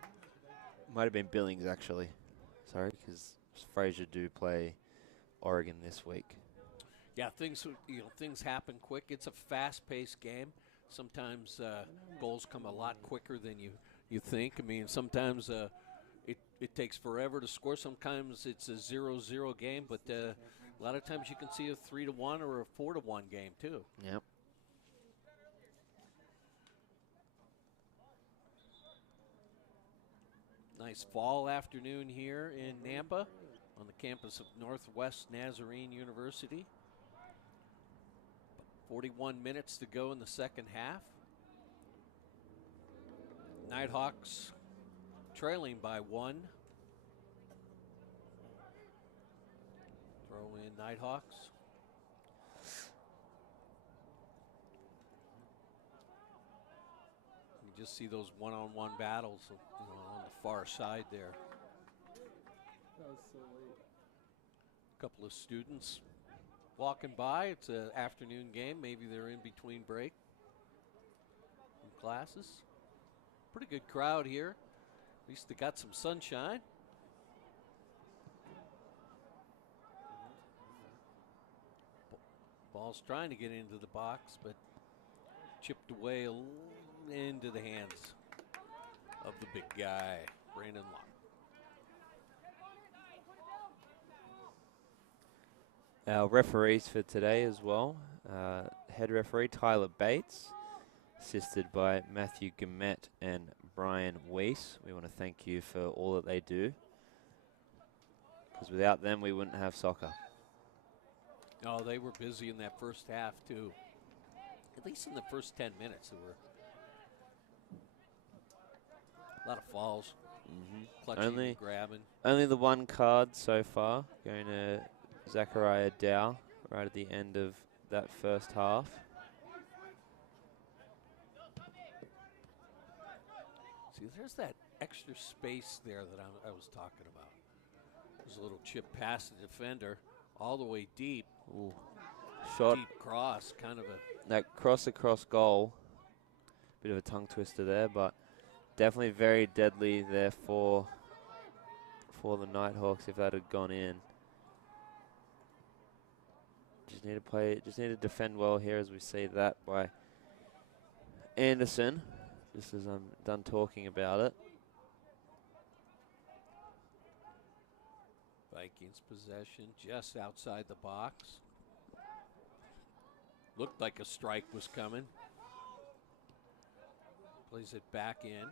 Might have been Billings, actually. Sorry, because Fraser do play Oregon this week. Yeah, things happen quick. It's a fast-paced game. Sometimes goals come a lot quicker than you think. I mean, sometimes it takes forever to score. Sometimes it's a 0-0 game, but a lot of times you can see a 3-1 or a 4-1 game too. Yep. Nice fall afternoon here in Nampa on the campus of Northwest Nazarene University. 41 minutes to go in the second half. Nighthawks trailing by 1. Throw in Nighthawks. You just see those one-on-one battles on the far side there. That was so late. Couple of students walking by. It's an afternoon game. Maybe they're in between break from classes. Pretty good crowd here. At least they got some sunshine. Ball's trying to get into the box, but chipped away into the hands of the big guy, Brandon Locke. Our referees for today as well. Head referee Tyler Bates, assisted by Matthew Gamet and Brian Weiss. We want to thank you for all that they do, because without them we wouldn't have soccer. Oh, they were busy in that first half too. At least in the first 10 minutes, there were a lot of falls, clutching and grabbing. Only the one card so far, going to Zachariah Dow right at the end of that first half. See, there's that extra space there that I was talking about. There's a little chip past the defender, all the way deep. Ooh. Shot. Deep cross, kind of a. That cross across goal. Bit of a tongue twister there, but definitely very deadly there for the Nighthawks if that had gone in. Just need to defend well here as we see that by Anderson, just as I'm done talking about it. Vikings possession just outside the box. Looked like a strike was coming. Plays it back in.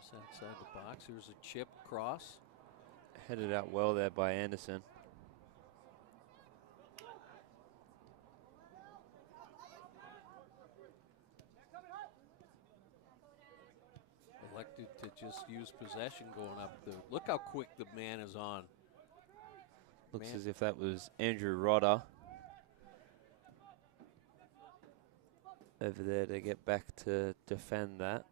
Just outside the box. Here's a chip cross. Headed out well there by Anderson. Elected to just use possession going up. Look how quick the man is on. Looks as if that was Andrew Rodder over there to get back to defend that.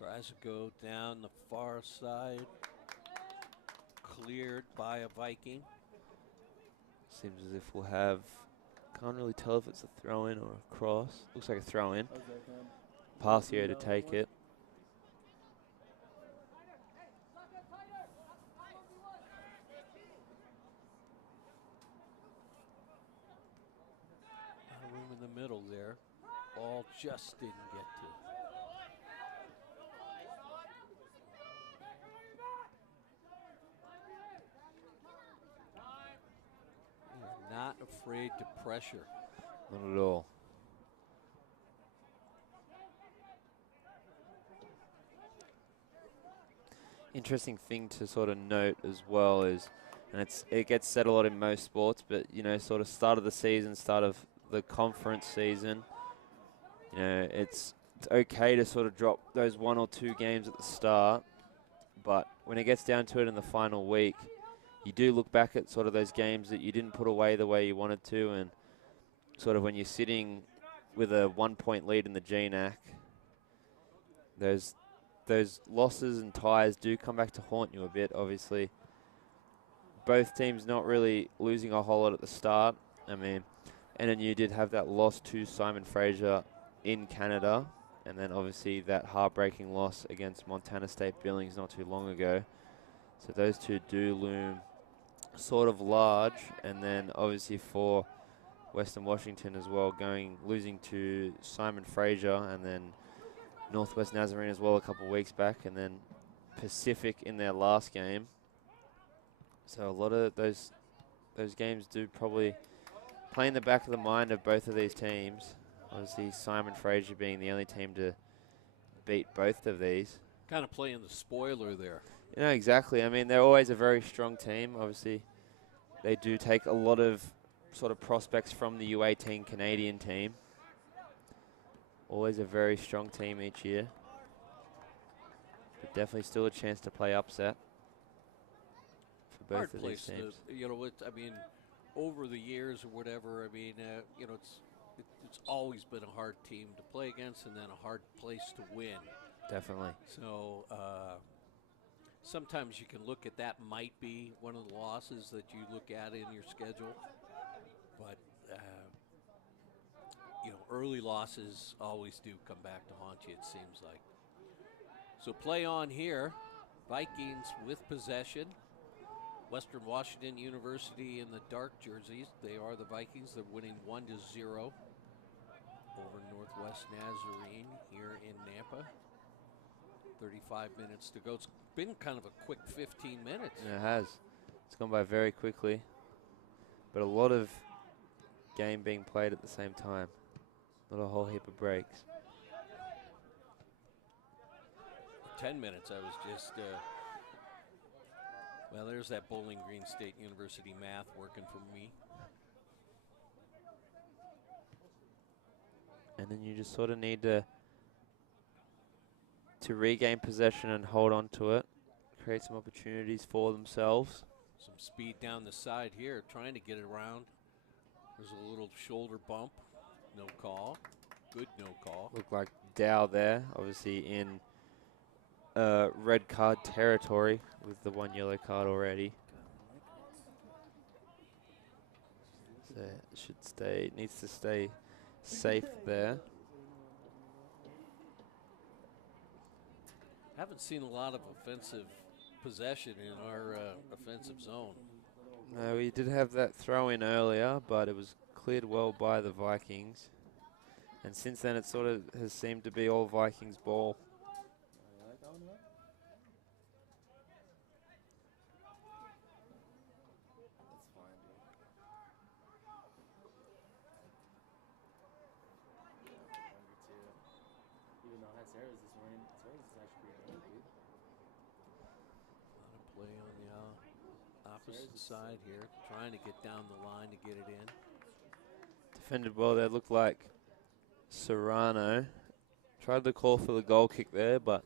Tries to go down the far side. Cleared by a Viking. Seems as if we'll have, can't really tell if it's a throw in or a cross. Looks like a throw in. Passio to take it. Room in the middle there. Ball just didn't get to. He's not afraid to pressure. Not at all. Interesting thing to sort of note as well is, and it gets said a lot in most sports, but you know, sort of start of the season, start of the conference season, you know, it's okay to sort of drop those 1 or 2 games at the start, but when it gets down to it in the final week, you do look back at sort of those games that you didn't put away the way you wanted to, and sort of when you're sitting with a 1-point lead in the GNAC, those losses and ties do come back to haunt you a bit, obviously. Both teams not really losing a whole lot at the start. I mean, NNU did have that loss to Simon Fraser in Canada, and then obviously that heartbreaking loss against Montana State Billings not too long ago. So those two do loom sort of large, and then obviously for Western Washington as well, losing to Simon Fraser and then Northwest Nazarene as well a couple of weeks back, and then Pacific in their last game. So a lot of those games do probably play in the back of the mind of both of these teams. Obviously Simon Fraser being the only team to beat both of these. Kind of playing the spoiler there. You know, exactly. I mean, they're always a very strong team. Obviously, they do take a lot of sort of prospects from the U18 Canadian team. Always a very strong team each year. But definitely still a chance to play upset for both of these teams. You know, I mean, over the years or whatever, I mean, you know, it's always been a hard team to play against and then a hard place to win. Definitely. So sometimes you can look at that might be one of the losses that you look at in your schedule. But, you know, early losses always do come back to haunt you, it seems like. So play on here. Vikings with possession. Western Washington University in the dark jerseys. They are the Vikings. They're winning 1-0 over Northwest Nazarene here in Nampa. 35 minutes to go. It's been kind of a quick 15 minutes. Yeah, it has. It's gone by very quickly. But a lot of game being played at the same time. Not a whole heap of breaks. 10 minutes, I was just, well, there's that Bowling Green State University math working for me. And then you just sort of need to regain possession and hold on to it. Create some opportunities for themselves. Some speed down the side here, trying to get it around. There's a little shoulder bump. No call. Good no call. Looked like Dow there, obviously in red card territory with the 1 yellow card already. So needs to stay safe there. Haven't seen a lot of offensive possession in our offensive zone. No, we did have that throw in earlier, but it was cleared well by the Vikings. And since then, it sort of has seemed to be all Vikings ball. That's fine, dude. Yeah, number two. Even though I had Sarah's this morning, Sarah's is actually pretty good, dude. A lot of play on the opposite side here, trying to get down the line to get it in. Defended well there, looked like Serrano tried to call for the goal kick there, but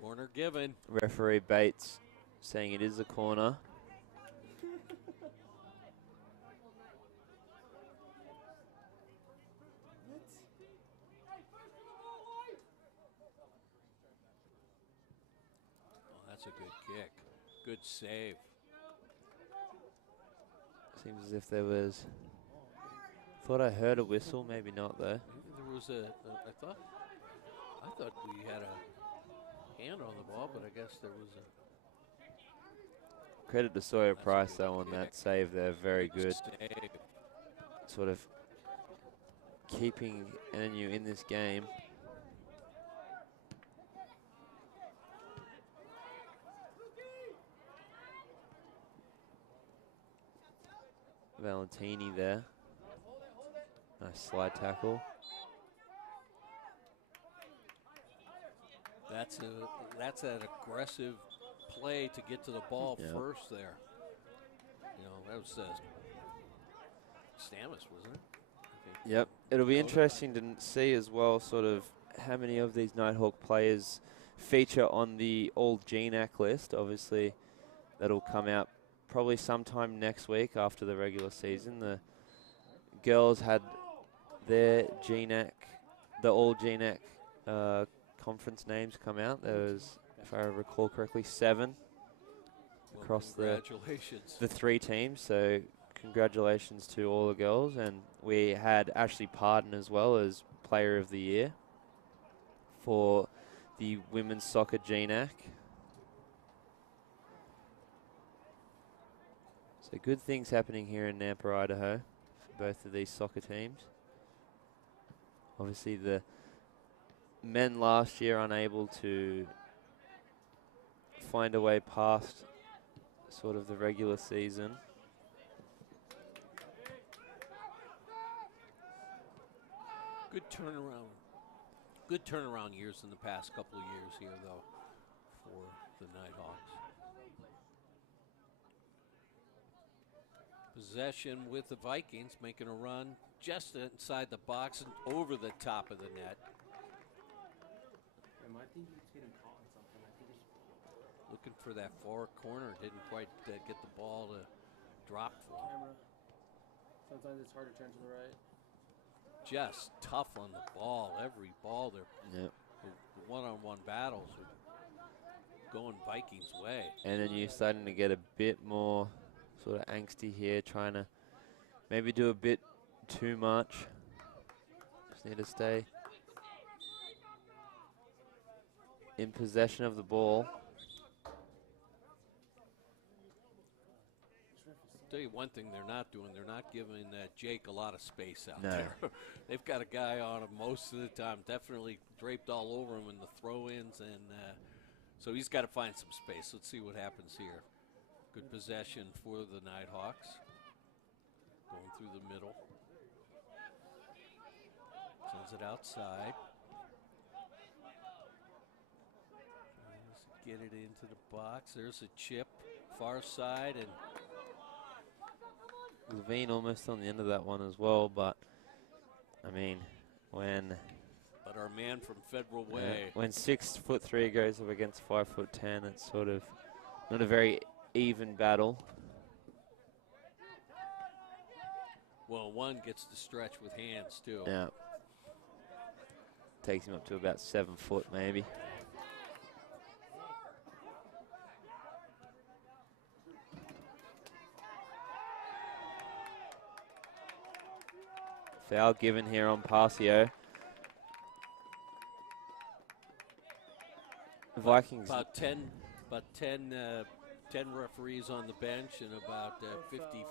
Corner given. referee Bates saying it is a corner. Oh, that's a good kick. Good save. Seems as if there was. Thought I heard a whistle, maybe not though. There was I thought we had a hand on the ball, but I guess there was a. Credit to Sawyer That's a Price good though on kick. that save there, very good. Save. Sort of keeping NNU in this game. Valentini there. Nice slide tackle. That's an aggressive play to get to the ball Yep. first there. You know, that was Stamus, wasn't it? I think. Yep, it'll be Dakota. interesting to see as well sort of how many of these Nighthawk players feature on the all GNAC list. Obviously, that'll come out probably sometime next week after the regular season. The girls had their GNAC, the all GNAC conference names come out. There was, if I recall correctly, 7 Well, across congratulations. the 3 teams. So congratulations to all the girls. And we had Ashley Pardon as well as Player of the Year for the women's soccer GNAC. So good things happening here in Nampa, Idaho for both of these soccer teams. Obviously the men last year unable to find a way past sort of the regular season. Good turnaround. Good turnaround years in the past couple of years here, though, for the Nighthawks. Possession with the Vikings, making a run just inside the box and over the top of the net. I think he's getting caught on something. I think it's Looking for that far corner, didn't quite get the ball to drop for him. Camera. Sometimes it's hard to turn to the right. Just tough on the ball. Every ball, they're Yep. the one-on-one battles are going Vikings' way. And then you're starting to get a bit more sort of angsty here, trying to maybe do a bit too much. Just need to stay in possession of the ball. Tell you one thing they're not doing, they're not giving Jake a lot of space out No. there. They've got a guy on him most of the time, definitely draped all over him in the throw-ins, and so he's got to find some space. Let's see what happens here. Good possession for the Nighthawks. Going through the middle. Sends it outside. Tries to get it into the box. There's a chip, far side, and Levine almost on the end of that one as well, but I mean, when our man from Federal Way. when 6'3" goes up against 5'10", it's sort of not a very even battle. Well, one gets to stretch with hands, too. Yeah. Takes him up to about 7 foot, maybe. Foul given here on Passio. The Vikings. About 10 referees on the bench and about 50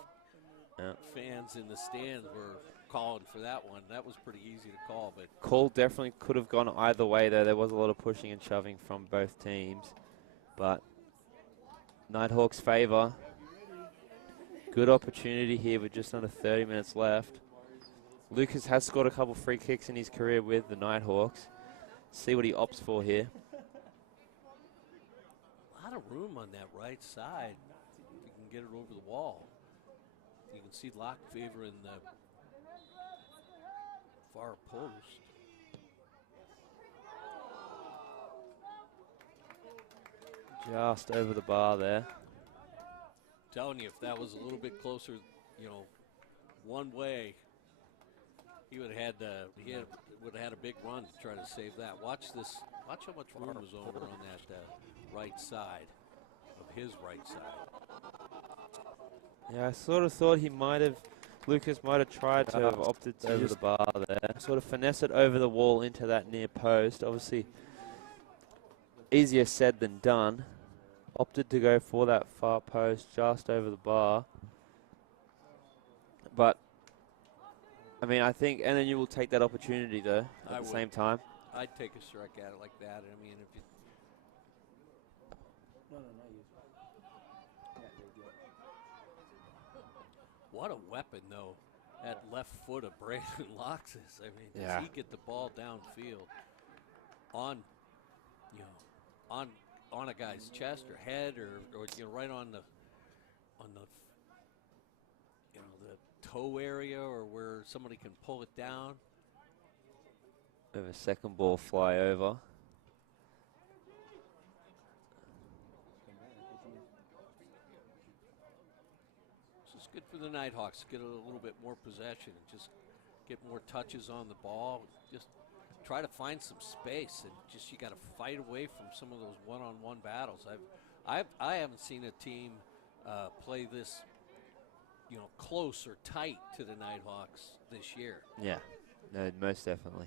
fans in the stands were calling for that one. That was pretty easy to call, but Call definitely could have gone either way, though. There was a lot of pushing and shoving from both teams. But Nighthawks favor. Good opportunity here with just under 30 minutes left. Lucas has scored a couple free kicks in his career with the Nighthawks. See what he opts for here. a lot of room on that right side. If you can get it over the wall. You can see Locke favoring the far post. Just over the bar there. Telling you, if that was a little bit closer, you know, one way, he would have had a big run to try to save that. Watch this. Watch how much room was over on that right side of his right side. Yeah, I sort of thought Lucas might have tried to have opted to over the bar there. Sort of finesse it over the wall into that near post. Obviously, easier said than done. Opted to go for that far post just over the bar. But, I mean, I think NNU will take that opportunity, though, at the same time. I'd take a strike at it like that. I mean, if you... No, not you. What a weapon, though, that left foot of Brandon Locks is. I mean, does he get the ball downfield on, you know, on a guy's chest or head or you know, right on the you know, the toe area or where somebody can pull it down? We have a second ball fly over. This is good for the Nighthawks. Get a little bit more possession and just get more touches on the ball. Just try to find some space and just you got to fight away from some of those one-on-one battles. I haven't seen a team play this, you know, close or tight to the Nighthawks this year. Yeah, no, most definitely.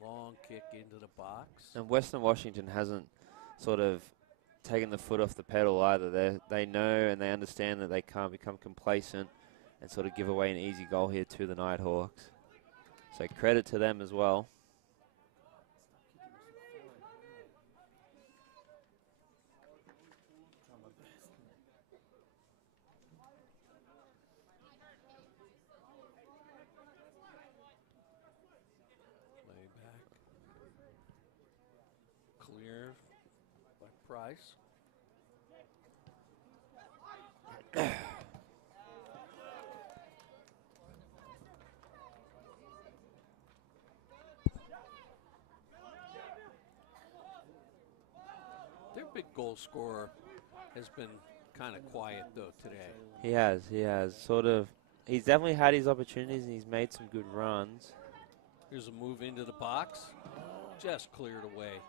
Long kick into the box. And Western Washington hasn't sort of taken the foot off the pedal either. They know and they understand that they can't become complacent and sort of give away an easy goal here to the Nighthawks. So credit to them as well. Clear by Price. Their big goal scorer has been kind of quiet though today. He has. He's definitely had his opportunities and he's made some good runs. Here's a move into the box. Just cleared away.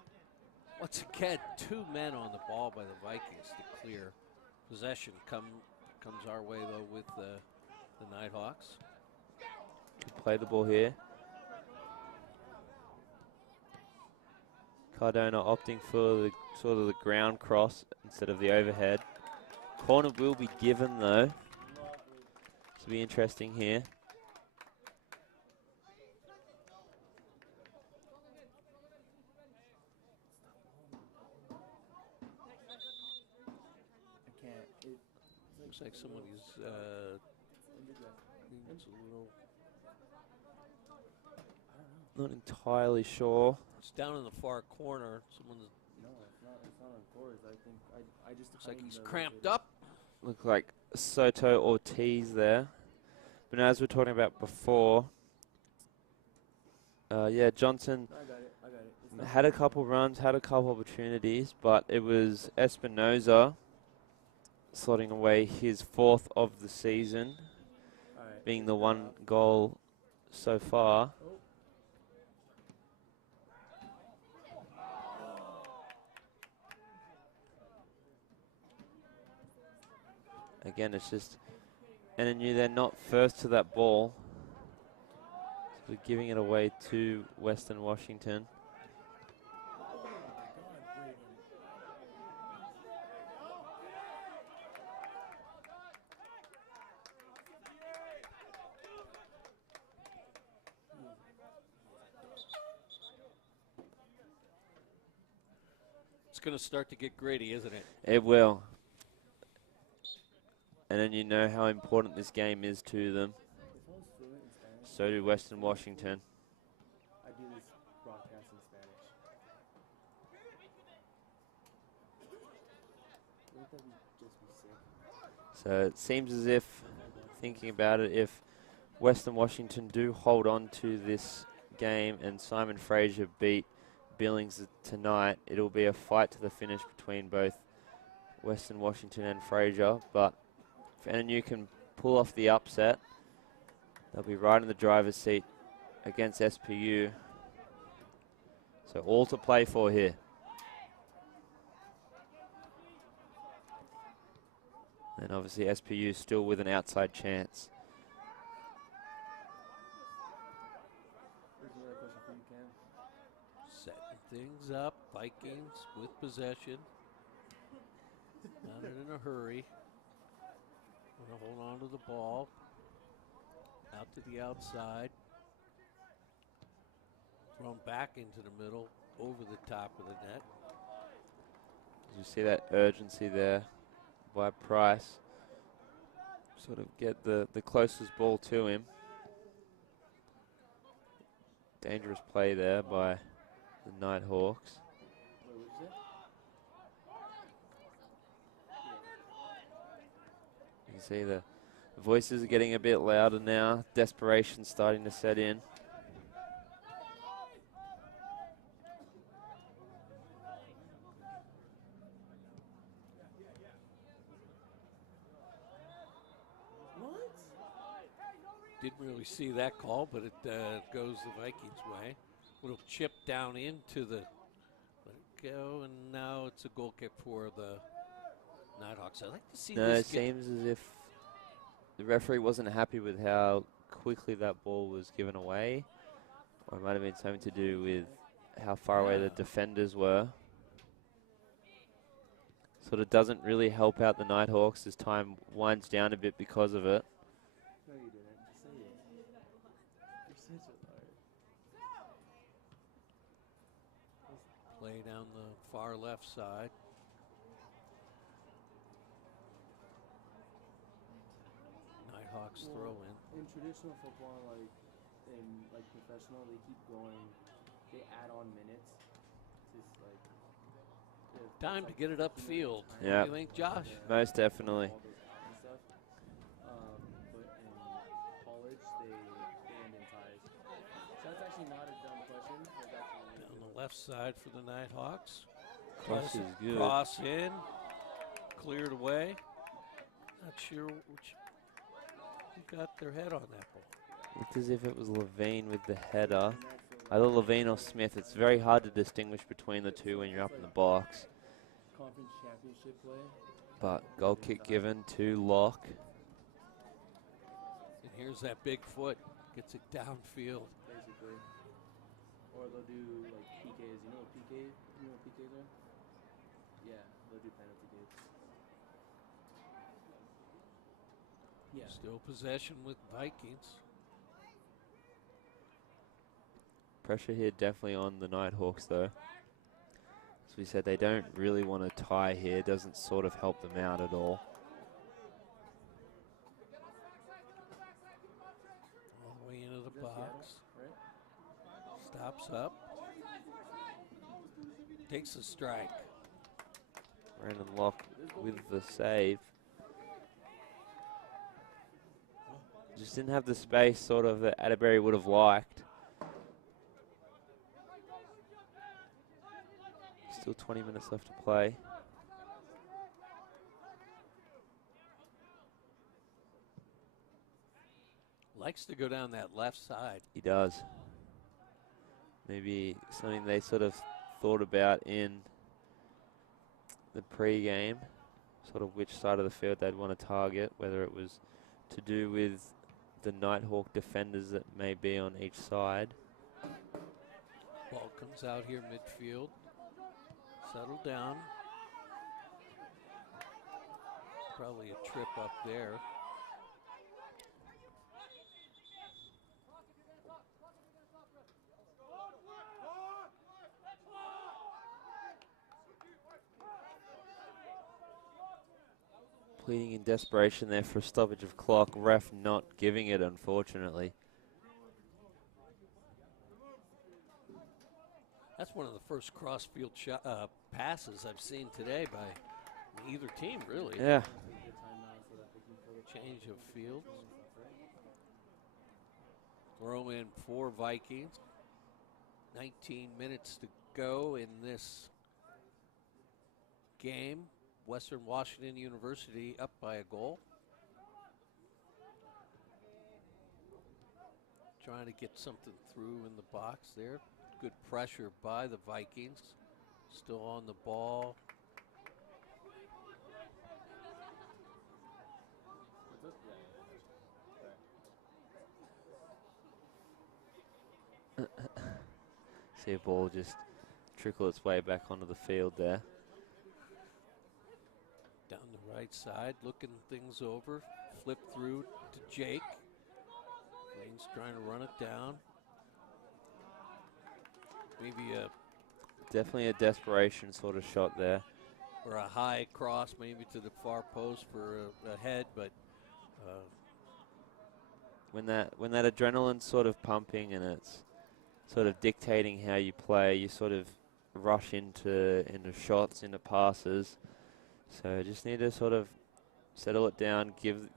Once again, 2 men on the ball by the Vikings to clear. Possession comes our way, though, with the Nighthawks. Could play the ball here. Cardona opting for the sort of the ground cross instead of the overhead. Corner will be given, though. This will be interesting here. Looks like somebody's it's a little. Not entirely sure. It's down in the far corner. Someone's. No, it's not on course. I think I just Looks like he's cramped up. Looks like Soto Ortiz there. But as we were talking about before, yeah, Johnson I got it. had a couple runs, had a couple opportunities, but it was Espinoza slotting away his 4th of the season, Alright. being the 1 goal so far. Oh. Again, it's just NNU, they're not first to that ball. So we're giving it away to Western Washington. Oh my God, Braden. It's going to start to get gritty, isn't it? It will. And then you know how important this game is to them. If I was fluent in Spanish, So do Western Washington. I do this broadcast in Spanish. Wouldn't that just be sick? So it seems as if, thinking about it, if Western Washington do hold on to this game and Simon Fraser beat Billings tonight, it'll be a fight to the finish between both Western Washington and Fraser. But if NNU can pull off the upset, they'll be right in the driver's seat against SPU. So all to play for here. And obviously SPU still with an outside chance. Here's another question for you, Cam. Setting things up. Vikings with possession. Not in a hurry. Want to hold on to the ball. Out to the outside. Thrown back into the middle, over the top of the net. You see that urgency there by Price. Sort of get the closest ball to him. Dangerous play there by the Nighthawks. Wait, what'd you say? You can see the voices are getting a bit louder now. Desperation starting to set in. What? Didn't really see that call, but it goes the Vikings' way. Little chip down into the, let it go, and now it's a goal kick for the Nighthawks. I'd like to see No, this it seems as if the referee wasn't happy with how quickly that ball was given away. Or it might have been something to do with how far away the defenders were. Sort of doesn't really help out the Nighthawks as time winds down a bit because of it. No, you didn't. Just say it. You're such a liar. play down the far left side. Nighthawks throw in. In traditional football, like professional, they keep going. They add on minutes. Just like Time to get it upfield. Yeah. What do you think, Josh? Most definitely. All those out and stuff. But in college, they end in ties. So that's actually not a dumb question. That's actually Down the left side for the Nighthawks. Cross is good. Cross in. Cleared away. Not sure who got their head on that ball. Looked as if it was Levine with the header. Either Levine or Smith. It's very hard to distinguish between the two when you're up in the box. conference championship play. But goal kick given to Locke. And here's that big foot. Gets it downfield. Basically. Or they'll do like PKs. You know what PK? You know what PKs are? Yeah, they'll do penalty kicks. Yeah. Still possession with Vikings. Pressure here definitely on the Nighthawks though. As we said, they don't really want to tie here. Doesn't sort of help them out at all. All the way into the That's box. Seattle, right? Stops up. Takes a strike. Brandon Locke with the save. Just didn't have the space sort of that Atterbury would have liked. Still 20 minutes left to play. Likes to go down that left side. He does. Maybe something they sort of thought about in the pre-game, sort of which side of the field they'd want to target, whether it was to do with the Nighthawk defenders that may be on each side. Ball comes out here midfield. Settle down. Probably a trip up there. Pleading in desperation there for a stoppage of clock. Ref not giving it, unfortunately. That's one of the first cross-field passes I've seen today by either team, really. Yeah. Change of field. Throw in for Vikings. 19 minutes to go in this game. Western Washington University up by a goal. Trying to get something through in the box there. Good pressure by the Vikings. Still on the ball. See a ball just trickle its way back onto the field there. Down the right side, looking things over. Flip through to Jake. Things trying to run it down. Maybe a... Definitely a desperation sort of shot there. Or a high cross maybe to the far post for a head, but... when that adrenaline's sort of pumping and it's sort of dictating how you play, you sort of rush into shots, into passes. So just need to sort of settle it down,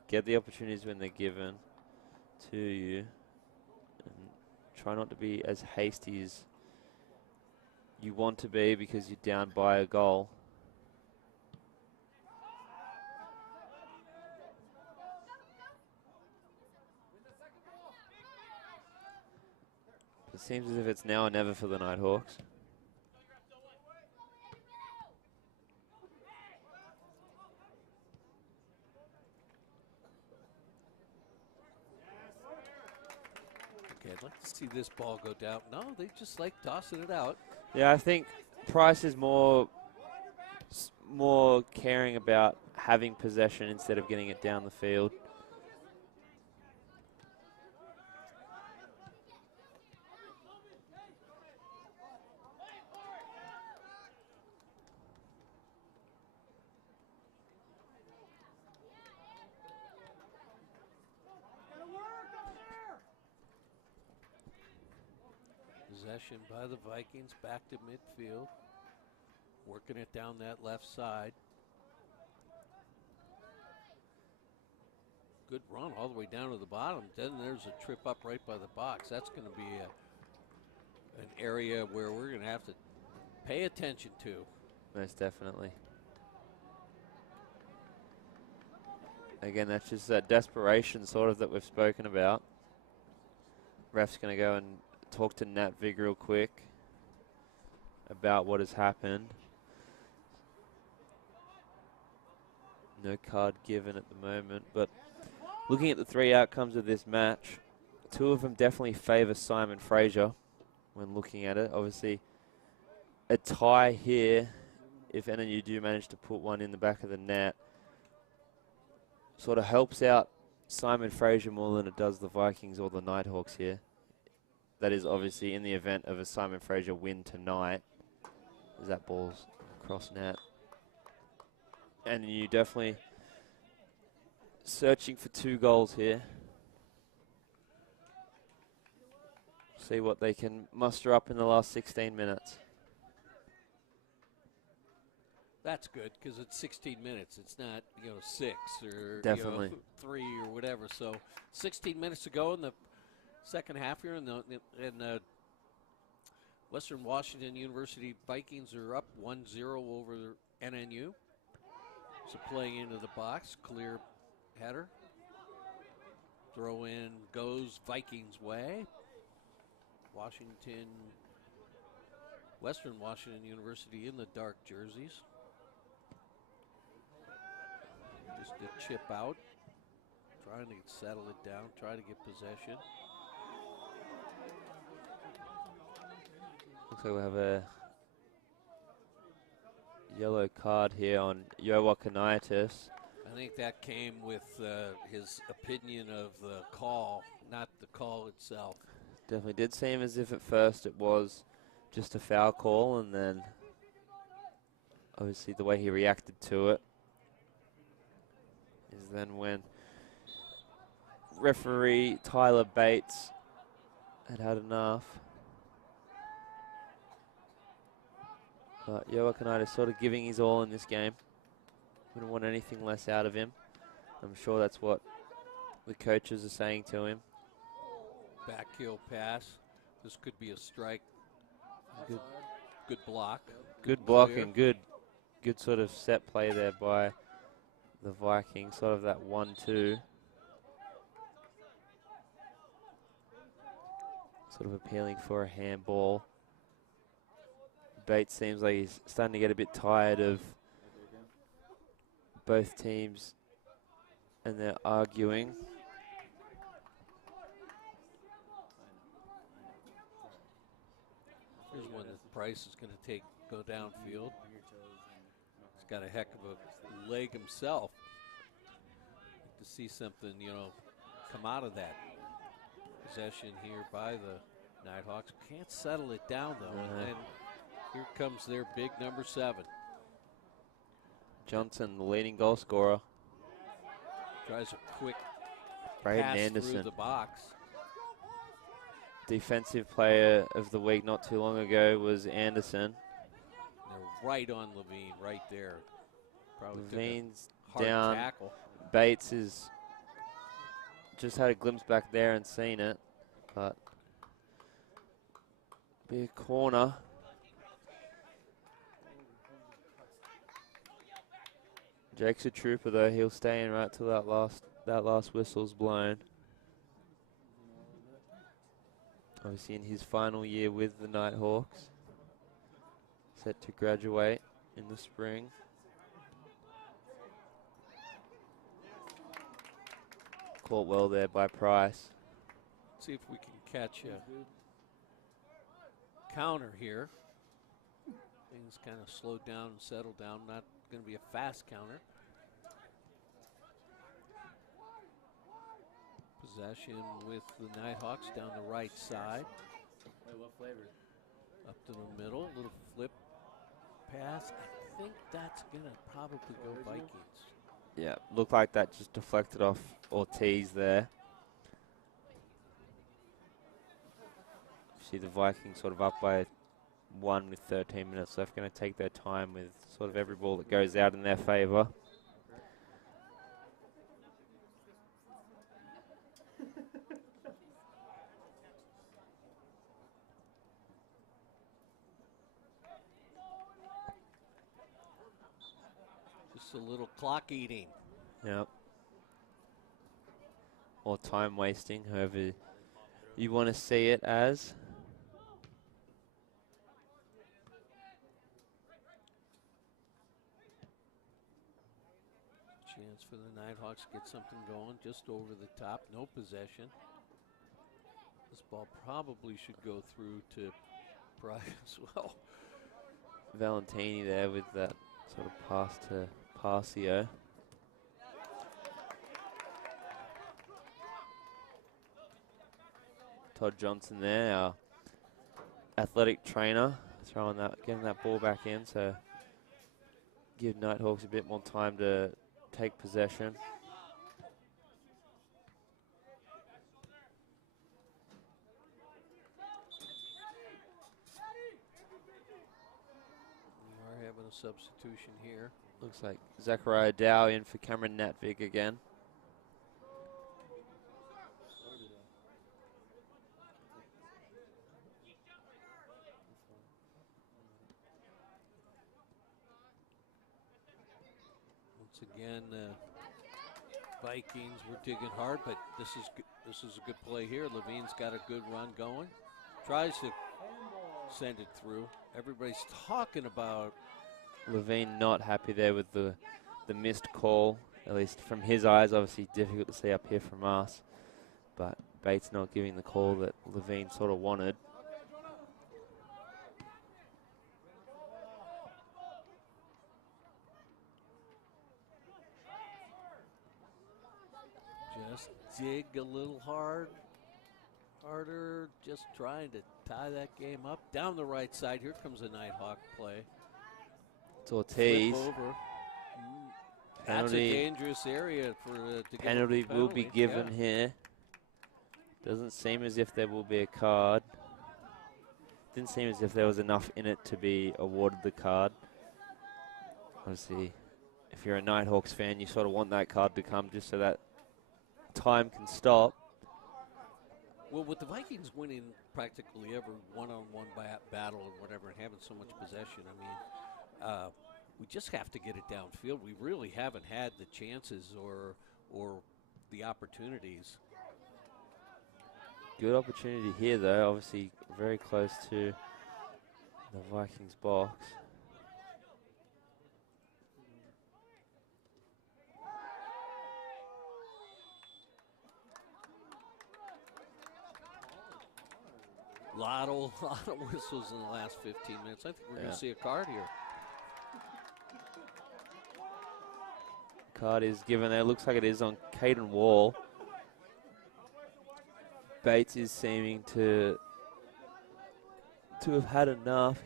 get the opportunities when they're given to you, and try not to be as hasty as you want to be because you're down by a goal. It seems as if it's now or never for the Nighthawks. Okay, I'd like to see this ball go down. No, they just like tossing it out. Yeah, I think Price is more caring about having possession instead of getting it down the field. Possession by the Vikings, back to midfield. Working it down that left side. Good run all the way down to the bottom. Then there's a trip up right by the box. That's going to be an area where we're going to have to pay attention to. Most definitely. Again, that's just that desperation sort of that we've spoken about. Ref's going to go and talk to Nat Vig real quick about what has happened. No card given at the moment, but looking at the three outcomes of this match, two of them definitely favour Simon Fraser when looking at it. Obviously, a tie here, if NNU do manage to put one in the back of the net, sort of helps out Simon Fraser more than it does the Vikings or the Nighthawks here. That is obviously in the event of a Simon Fraser win tonight, as that ball's across net. And you definitely searching for 2 goals here. See what they can muster up in the last 16 minutes. That's good because it's 16 minutes. It's not, 6 or Definitely. 3 or whatever. So 16 minutes to go in the second half here, and the Western Washington University Vikings are up 1-0 over NNU. So playing into the box, clear header. throw in goes Vikings way. Western Washington University in the dark jerseys. Just a chip out, trying to settle it down, try to get possession. Looks like we have a yellow card here on Yowakanitis. I think that came with his opinion of the call, not the call itself. Definitely did seem as if at first it was just a foul call, and then obviously the way he reacted to it is then when referee Tyler Bates had enough. But Yowakanitis sort of giving his all in this game. Wouldn't want anything less out of him. I'm sure that's what the coaches are saying to him. Back heel pass. This could be a strike. Good block. Good block and good sort of set play there by the Vikings. Sort of that 1-2. Sort of appealing for a handball. Bates seems like he's starting to get a bit tired of both teams and they're arguing. Here's one that Price is going to go downfield. He's got a heck of a leg himself. Like to see something, come out of that possession here by the Nighthawks. Can't settle it down though. And then here comes their big number 7. Johnson, the leading goal scorer. Tries a quick Braden pass Anderson, through the box. defensive player of the week not too long ago was Anderson. They're right on Levine, right there. Probably Levine's took a hard down. tackle. Bates is just had a glimpse back there and seen it, but be a corner. Jake's a trooper though. He'll stay in right till that last whistle's blown. Obviously in his final year with the Nighthawks. Set to graduate in the spring. Caught well there by Price. See if we can catch a counter here. Things kind of slowed down and settled down. Not going to be a fast counter. Possession with the Nighthawks down the right side. Wait, what flavor? Up to the middle, little flip pass. I think that's going to probably go Vikings. Yeah, looked like that just deflected off Ortiz there. See the Vikings sort of up by 1 with 13 minutes left. Going to take their time with sort of every ball that goes out in their favor. Just a little clock eating. Yep. Or time wasting, however you want to see it as. Chance for the Nighthawks to get something going just over the top. No possession. This ball probably should go through to Price as well. Valentini there with that sort of pass to Parcio. Todd Johnson there, our athletic trainer, getting that ball back in, so give Nighthawks a bit more time to take possession. We are having a substitution here. Looks like Zachariah Dow in for Cameron Natvig again. Once again, Vikings were digging hard, but this is a good play here. Levine's got a good run going. Tries to send it through. Everybody's talking about Levine not happy there with the missed call, at least from his eyes. Obviously difficult to see up here from us, but Bates not giving the call that Levine sort of wanted. just dig a little harder, just trying to tie that game up. Down the right side, here comes a Nighthawk play. It's Ortiz. Flip over. That's a dangerous area for to give penalty a will be given here. Doesn't seem as if there will be a card. Didn't seem as if there was enough in it to be awarded the card. Obviously, if you're a Nighthawks fan, you sort of want that card to come just so that time can stop. Well, with the Vikings winning practically every one-on-one battle or whatever and having so much possession, I mean, we just have to get it downfield. We really haven't had the chances or the opportunities. Good opportunity here, though. Obviously, very close to the Vikings box. Lot of whistles in the last 15 minutes. I think we're going to see a card here. Card is given there. Looks like it is on Caden Wall. Bates is seeming to have had enough.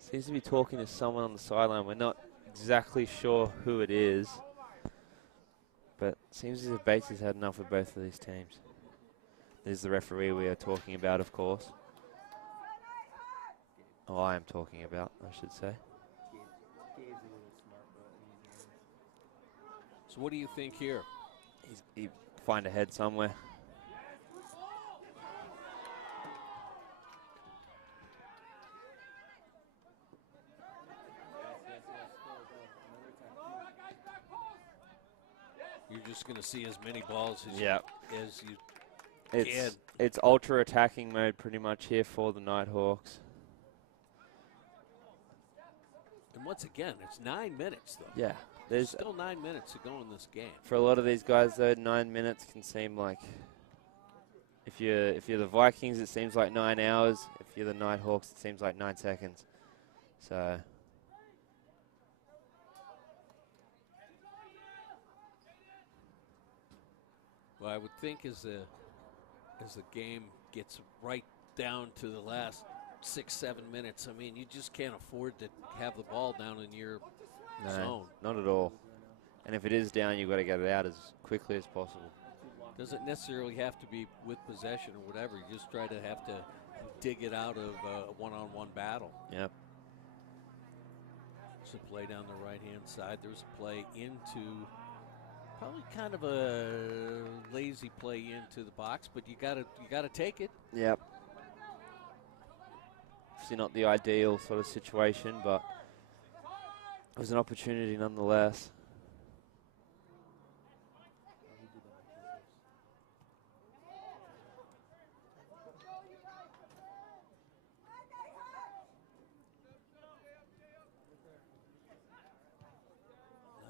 Seems to be talking to someone on the sideline. We're not exactly sure who it is, but seems as if Bates has had enough of both of these teams. This is the referee we are talking about, of course. Oh, I am talking about, I should say. So what do you think here? He find a head somewhere. You're just going to see as many balls as as you can. It's ultra attacking mode pretty much here for the Nighthawks. And once again, it's 9 minutes, though. Yeah. There's still 9 minutes to go in this game. For a lot of these guys, though, 9 minutes can seem like, if you're the Vikings, it seems like 9 hours. If you're the Nighthawks, it seems like 9 seconds. So. Well, I would think as the game gets right down to the last 6-7 minutes, I mean, you just can't afford to have the ball down in your zone. Not at all. And if it is down, you've got to get it out as quickly as possible. Doesn't necessarily have to be with possession or whatever. You just try to have to dig it out of a one-on-one battle. Yep. There's a play down the right-hand side. There's a play into probably kind of a lazy play into the box, but you gotta take it. Yep. Obviously not the ideal sort of situation, but it was an opportunity nonetheless.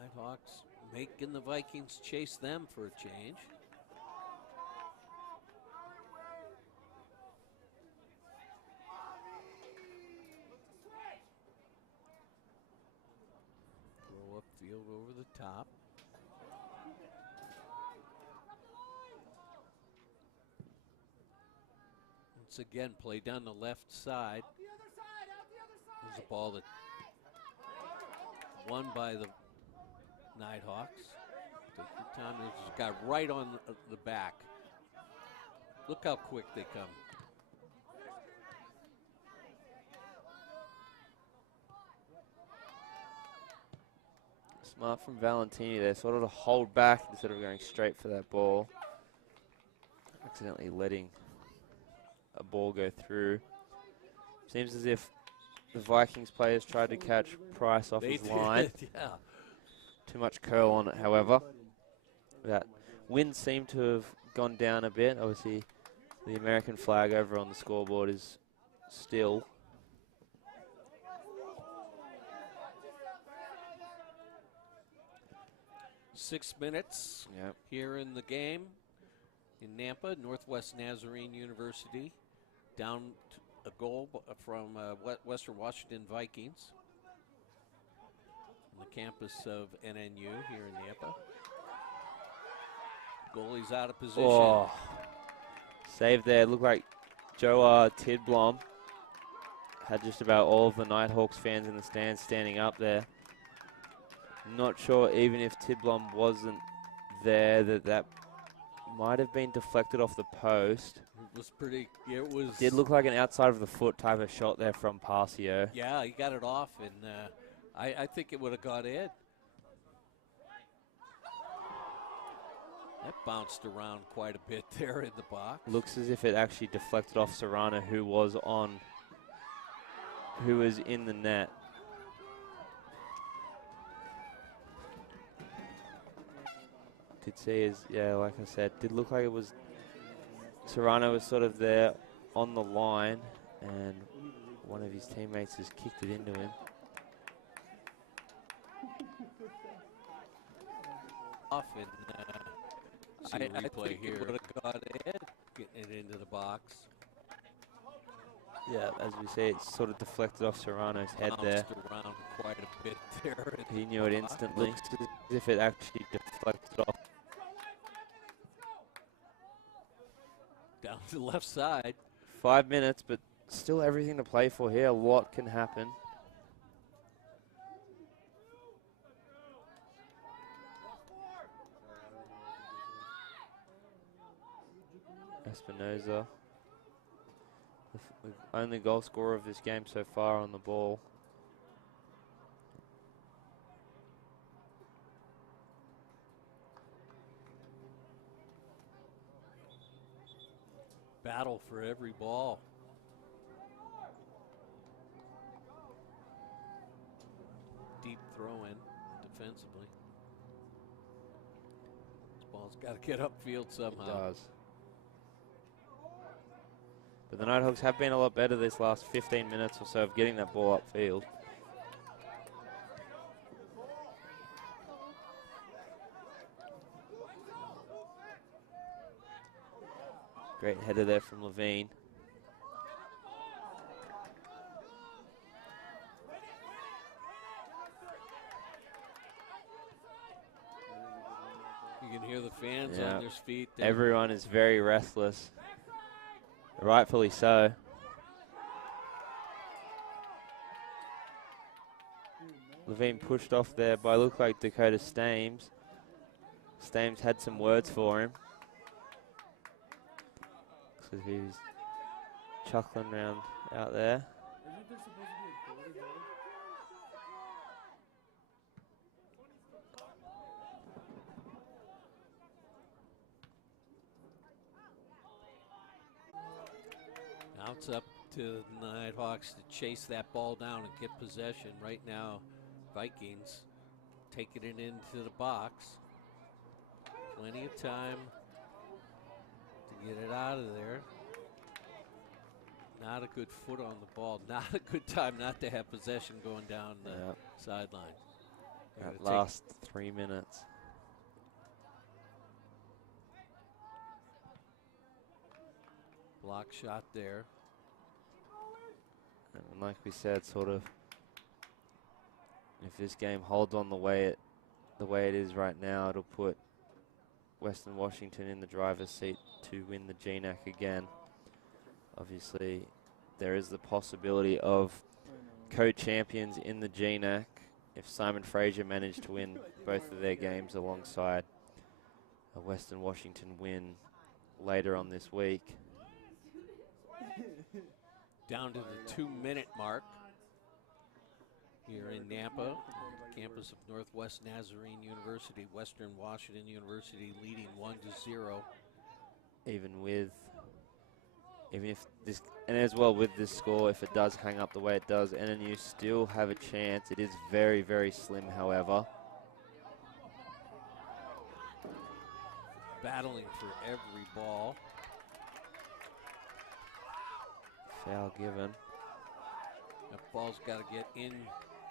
Nighthawks making the Vikings chase them for a change. Throw upfield over the top. Once again, play down the left side. There's a ball that won by the Nighthawks. Take your time. There's a guy right on the back. Look how quick they come. Smart from Valentini there, sort of to hold back instead of going straight for that ball. Accidentally letting a ball go through. Seems as if the Vikings players tried to catch Price off his line. Yeah. Too much curl on it, however. That wind seemed to have gone down a bit. Obviously, the American flag over on the scoreboard is still. Six minutes here in the game in Nampa. Northwest Nazarene University down a goal from Western Washington Vikings on the campus of NNU here in Nampa. Goalie's out of position. Oh, save there. Looked like Joe Tidblom had just about all of the Nighthawks fans in the stands standing up there. Not sure even if Tidblom wasn't there that might have been deflected off the post. It was pretty, it was. Did look like an outside of the foot type of shot there from Parcio. Yeah, he got it off, and I think it would have got in. That bounced around quite a bit there in the box. Looks as if it actually deflected off Serrano, who was in the net. Could see is, yeah, like I said, did look like it was, Serrano was sort of there on the line, and one of his teammates has kicked it into him. Off and see a replay here. Would have got in, getting it into the box. Yeah, as we say, it sort of deflected off Serrano's head there. Bounced around quite a bit there. He knew it instantly. Looks as if it actually deflected off. Down to the left side. 5 minutes, but still everything to play for here. A lot can happen. Espinoza, the only goal scorer of this game so far on the ball. Battle for every ball. Deep throw in defensively. This ball's got to get upfield somehow. It does. But the Nighthawks have been a lot better this last 15 minutes or so of getting that ball upfield. Great header there from Levine. You can hear the fans on their feet. There. Everyone is very restless. Rightfully so. Levine pushed off there by look like Dakota Stames. Stames had some words for him. So he was chuckling around out there. Isn't there supposed to be a goalie goal? Now it's up to the Nighthawks to chase that ball down and get possession. Right now, Vikings taking it into the box. Plenty of time to get it out of there. Not a good foot on the ball. Not a good time not to have possession going down the sideline. That last 3 minutes. Block shot there. And like we said, sort of, if this game holds on the way it is right now, it'll put Western Washington in the driver's seat to win the GNAC again. Obviously, there is the possibility of co-champions in the GNAC if Simon Fraser managed to win both of their games alongside a Western Washington win later on this week. Down to the 2-minute mark here in Nampa, campus of Northwest Nazarene University. Western Washington University leading 1-0. Even if this, and as well with this score, if it does hang up the way it does, NNU still have a chance. It is very, very slim, however. battling for every ball. Foul given. That ball's got to get in,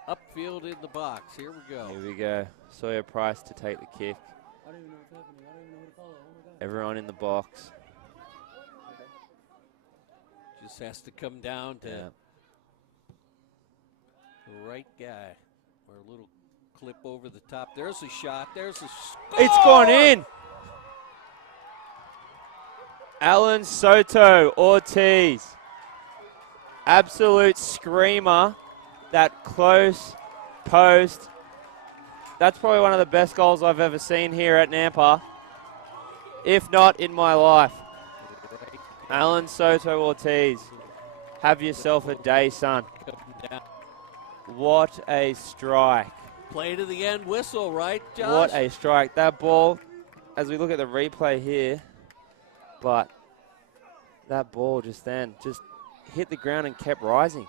upfield in the box. Here we go. Here we go. Sawyer Price to take the kick. I don't even know what's happening. I don't even know who to follow. Oh my god. Everyone in the box. Just has to come down to the right guy. Or a little clip over the top. There's a shot. There's a score! It's gone in. Alan Soto Ortiz. Absolute screamer. That close post. That's probably one of the best goals I've ever seen here at Nampa, if not in my life. Alan Soto Ortiz, have yourself a day, son. What a strike. Play to the end whistle, right, Josh? What a strike. That ball, as we look at the replay here, but that ball just then just hit the ground and kept rising.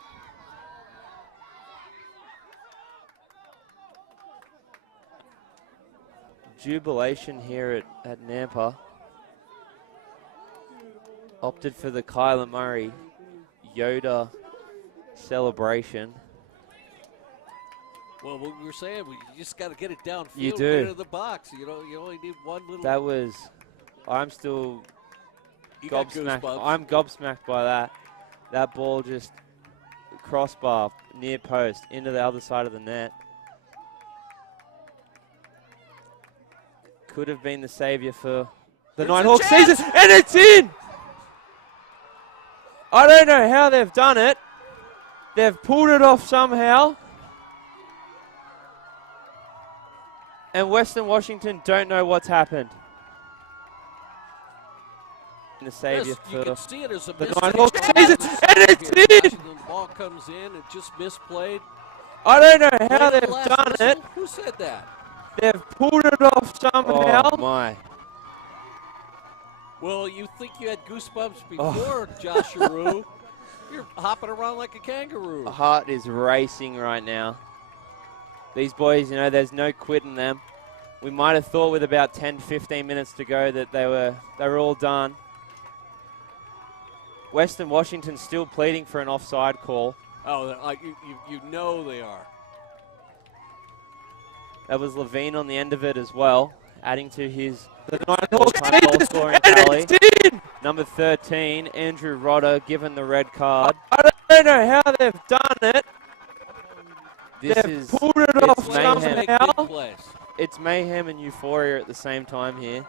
Jubilation here at Nampa. Opted for the Kyler Murray Yoda celebration. Well, what we were saying, you just got to get it downfield. You do. Into the box. You know, you only need one little. That was, I'm still You got gobsmacked. goosebumps. I'm gobsmacked by that. That ball just crossbar, near post, into the other side of the net. Could have been the savior for the Nighthawks season, and it's in! I don't know how they've done it. They've pulled it off somehow. And Western Washington don't know what's happened. The savior You for can see it as a the missed Nighthawks chance. season, and it's in! The ball comes in and just misplayed. I don't know how Play to the they've last done whistle? it. Who said that? They've pulled it off somehow. Oh my. Well, you think you had goosebumps before, Josh Aru. You're hopping around like a kangaroo. My heart is racing right now. These boys, you know, there's no quitting them. We might have thought with about 10, 15 minutes to go that they were all done. Western Washington still pleading for an offside call. Oh, you know they are. That was Levine on the end of it as well, adding to his all-time goal scoring tally. Number 13, Andrew Rodder, given the red card. I don't know how they've done it. They've pulled it off somehow. It's mayhem and euphoria at the same time here.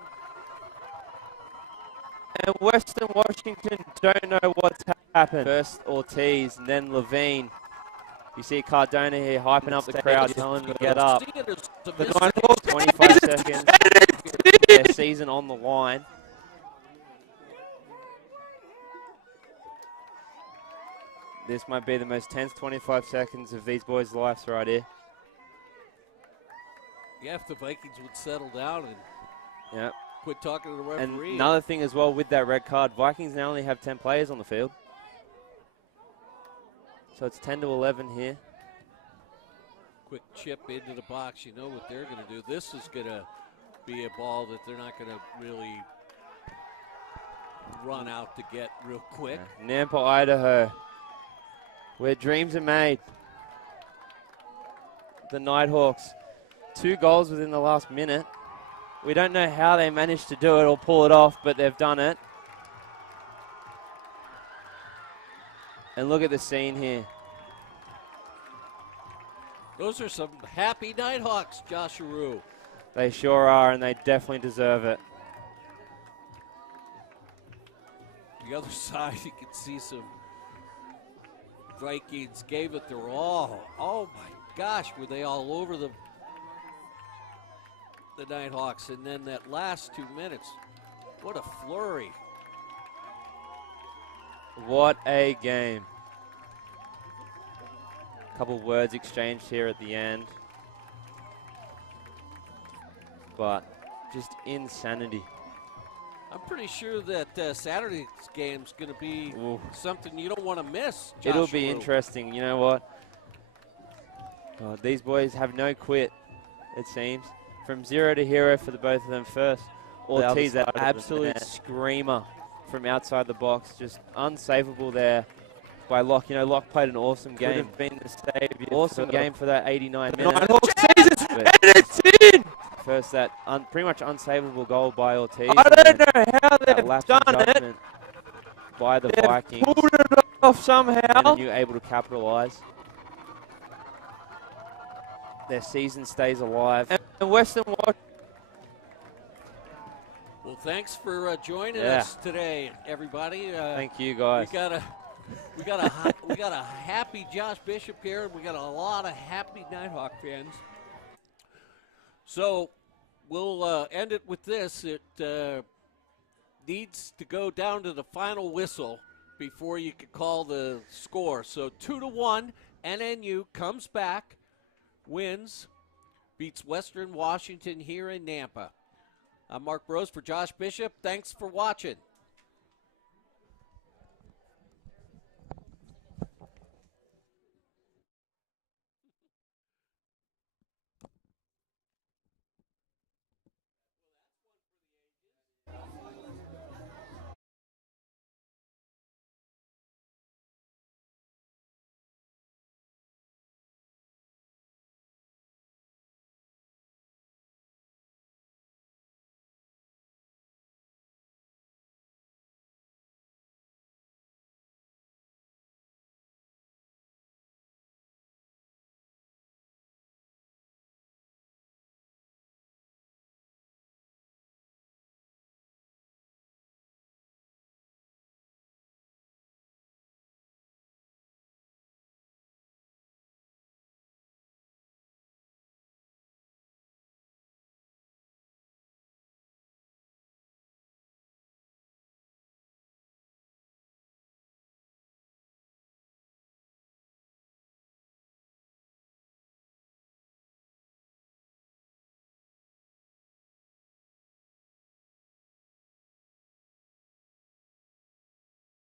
And Western Washington don't know what's happened. First Ortiz, and then Levine. You see Cardona here hyping up the crowd, telling them to get up. The Nighthawks, 25 seconds. Their season on the line. This might be the most tense 25 seconds of these boys' lives right here. Yeah, if the Vikings would settle down and quit talking to the referee. And another thing as well with that red card, Vikings now only have 10 players on the field. So it's 10 to 11 here. Quick chip into the box. You know what they're going to do. This is going to be a ball that they're not going to really run out to get real quick. Nampa, Idaho, where dreams are made. The Nighthawks, 2 goals within the last minute. We don't know how they managed to do it or pull it off, but they've done it. And look at the scene here. Those are some happy Nighthawks, Josh Aru. They sure are, and they definitely deserve it. The other side, you can see some Vikings gave it their all. Oh my gosh, were they all over the Nighthawks? And then that last 2 minutes, what a flurry. What a game. Couple words exchanged here at the end. But just insanity. I'm pretty sure that Saturday's game's going to be something you don't want to miss, Josh It'll be Aru. interesting. You know what? These boys have no quit, it seems. From 0 to hero for the both of them. First, Ortiz, side that of the absolute net. screamer from outside the box, just unsavable there by Locke. You know, Locke played an awesome Could game. have been the savior. Awesome for game for that 89 the minutes. Nighthawk seasons, But and it's in! first, that pretty much unsavable goal by Ortiz. I and don't then know how that they've lapse in done it. judgment by the They've Vikings. pulled it off And somehow. NNU able to capitalise. Their season stays alive. And Western Watch. Well, thanks for joining Yeah. us today, everybody. Thank you, guys. We got a happy Josh Bishop here, and we got a lot of happy Nighthawk fans. So we'll end it with this. It needs to go down to the final whistle before you can call the score. So 2-1, NNU comes back, wins, beats Western Washington here in Nampa. I'm Mark Rose for Josh Bishop. Thanks for watching.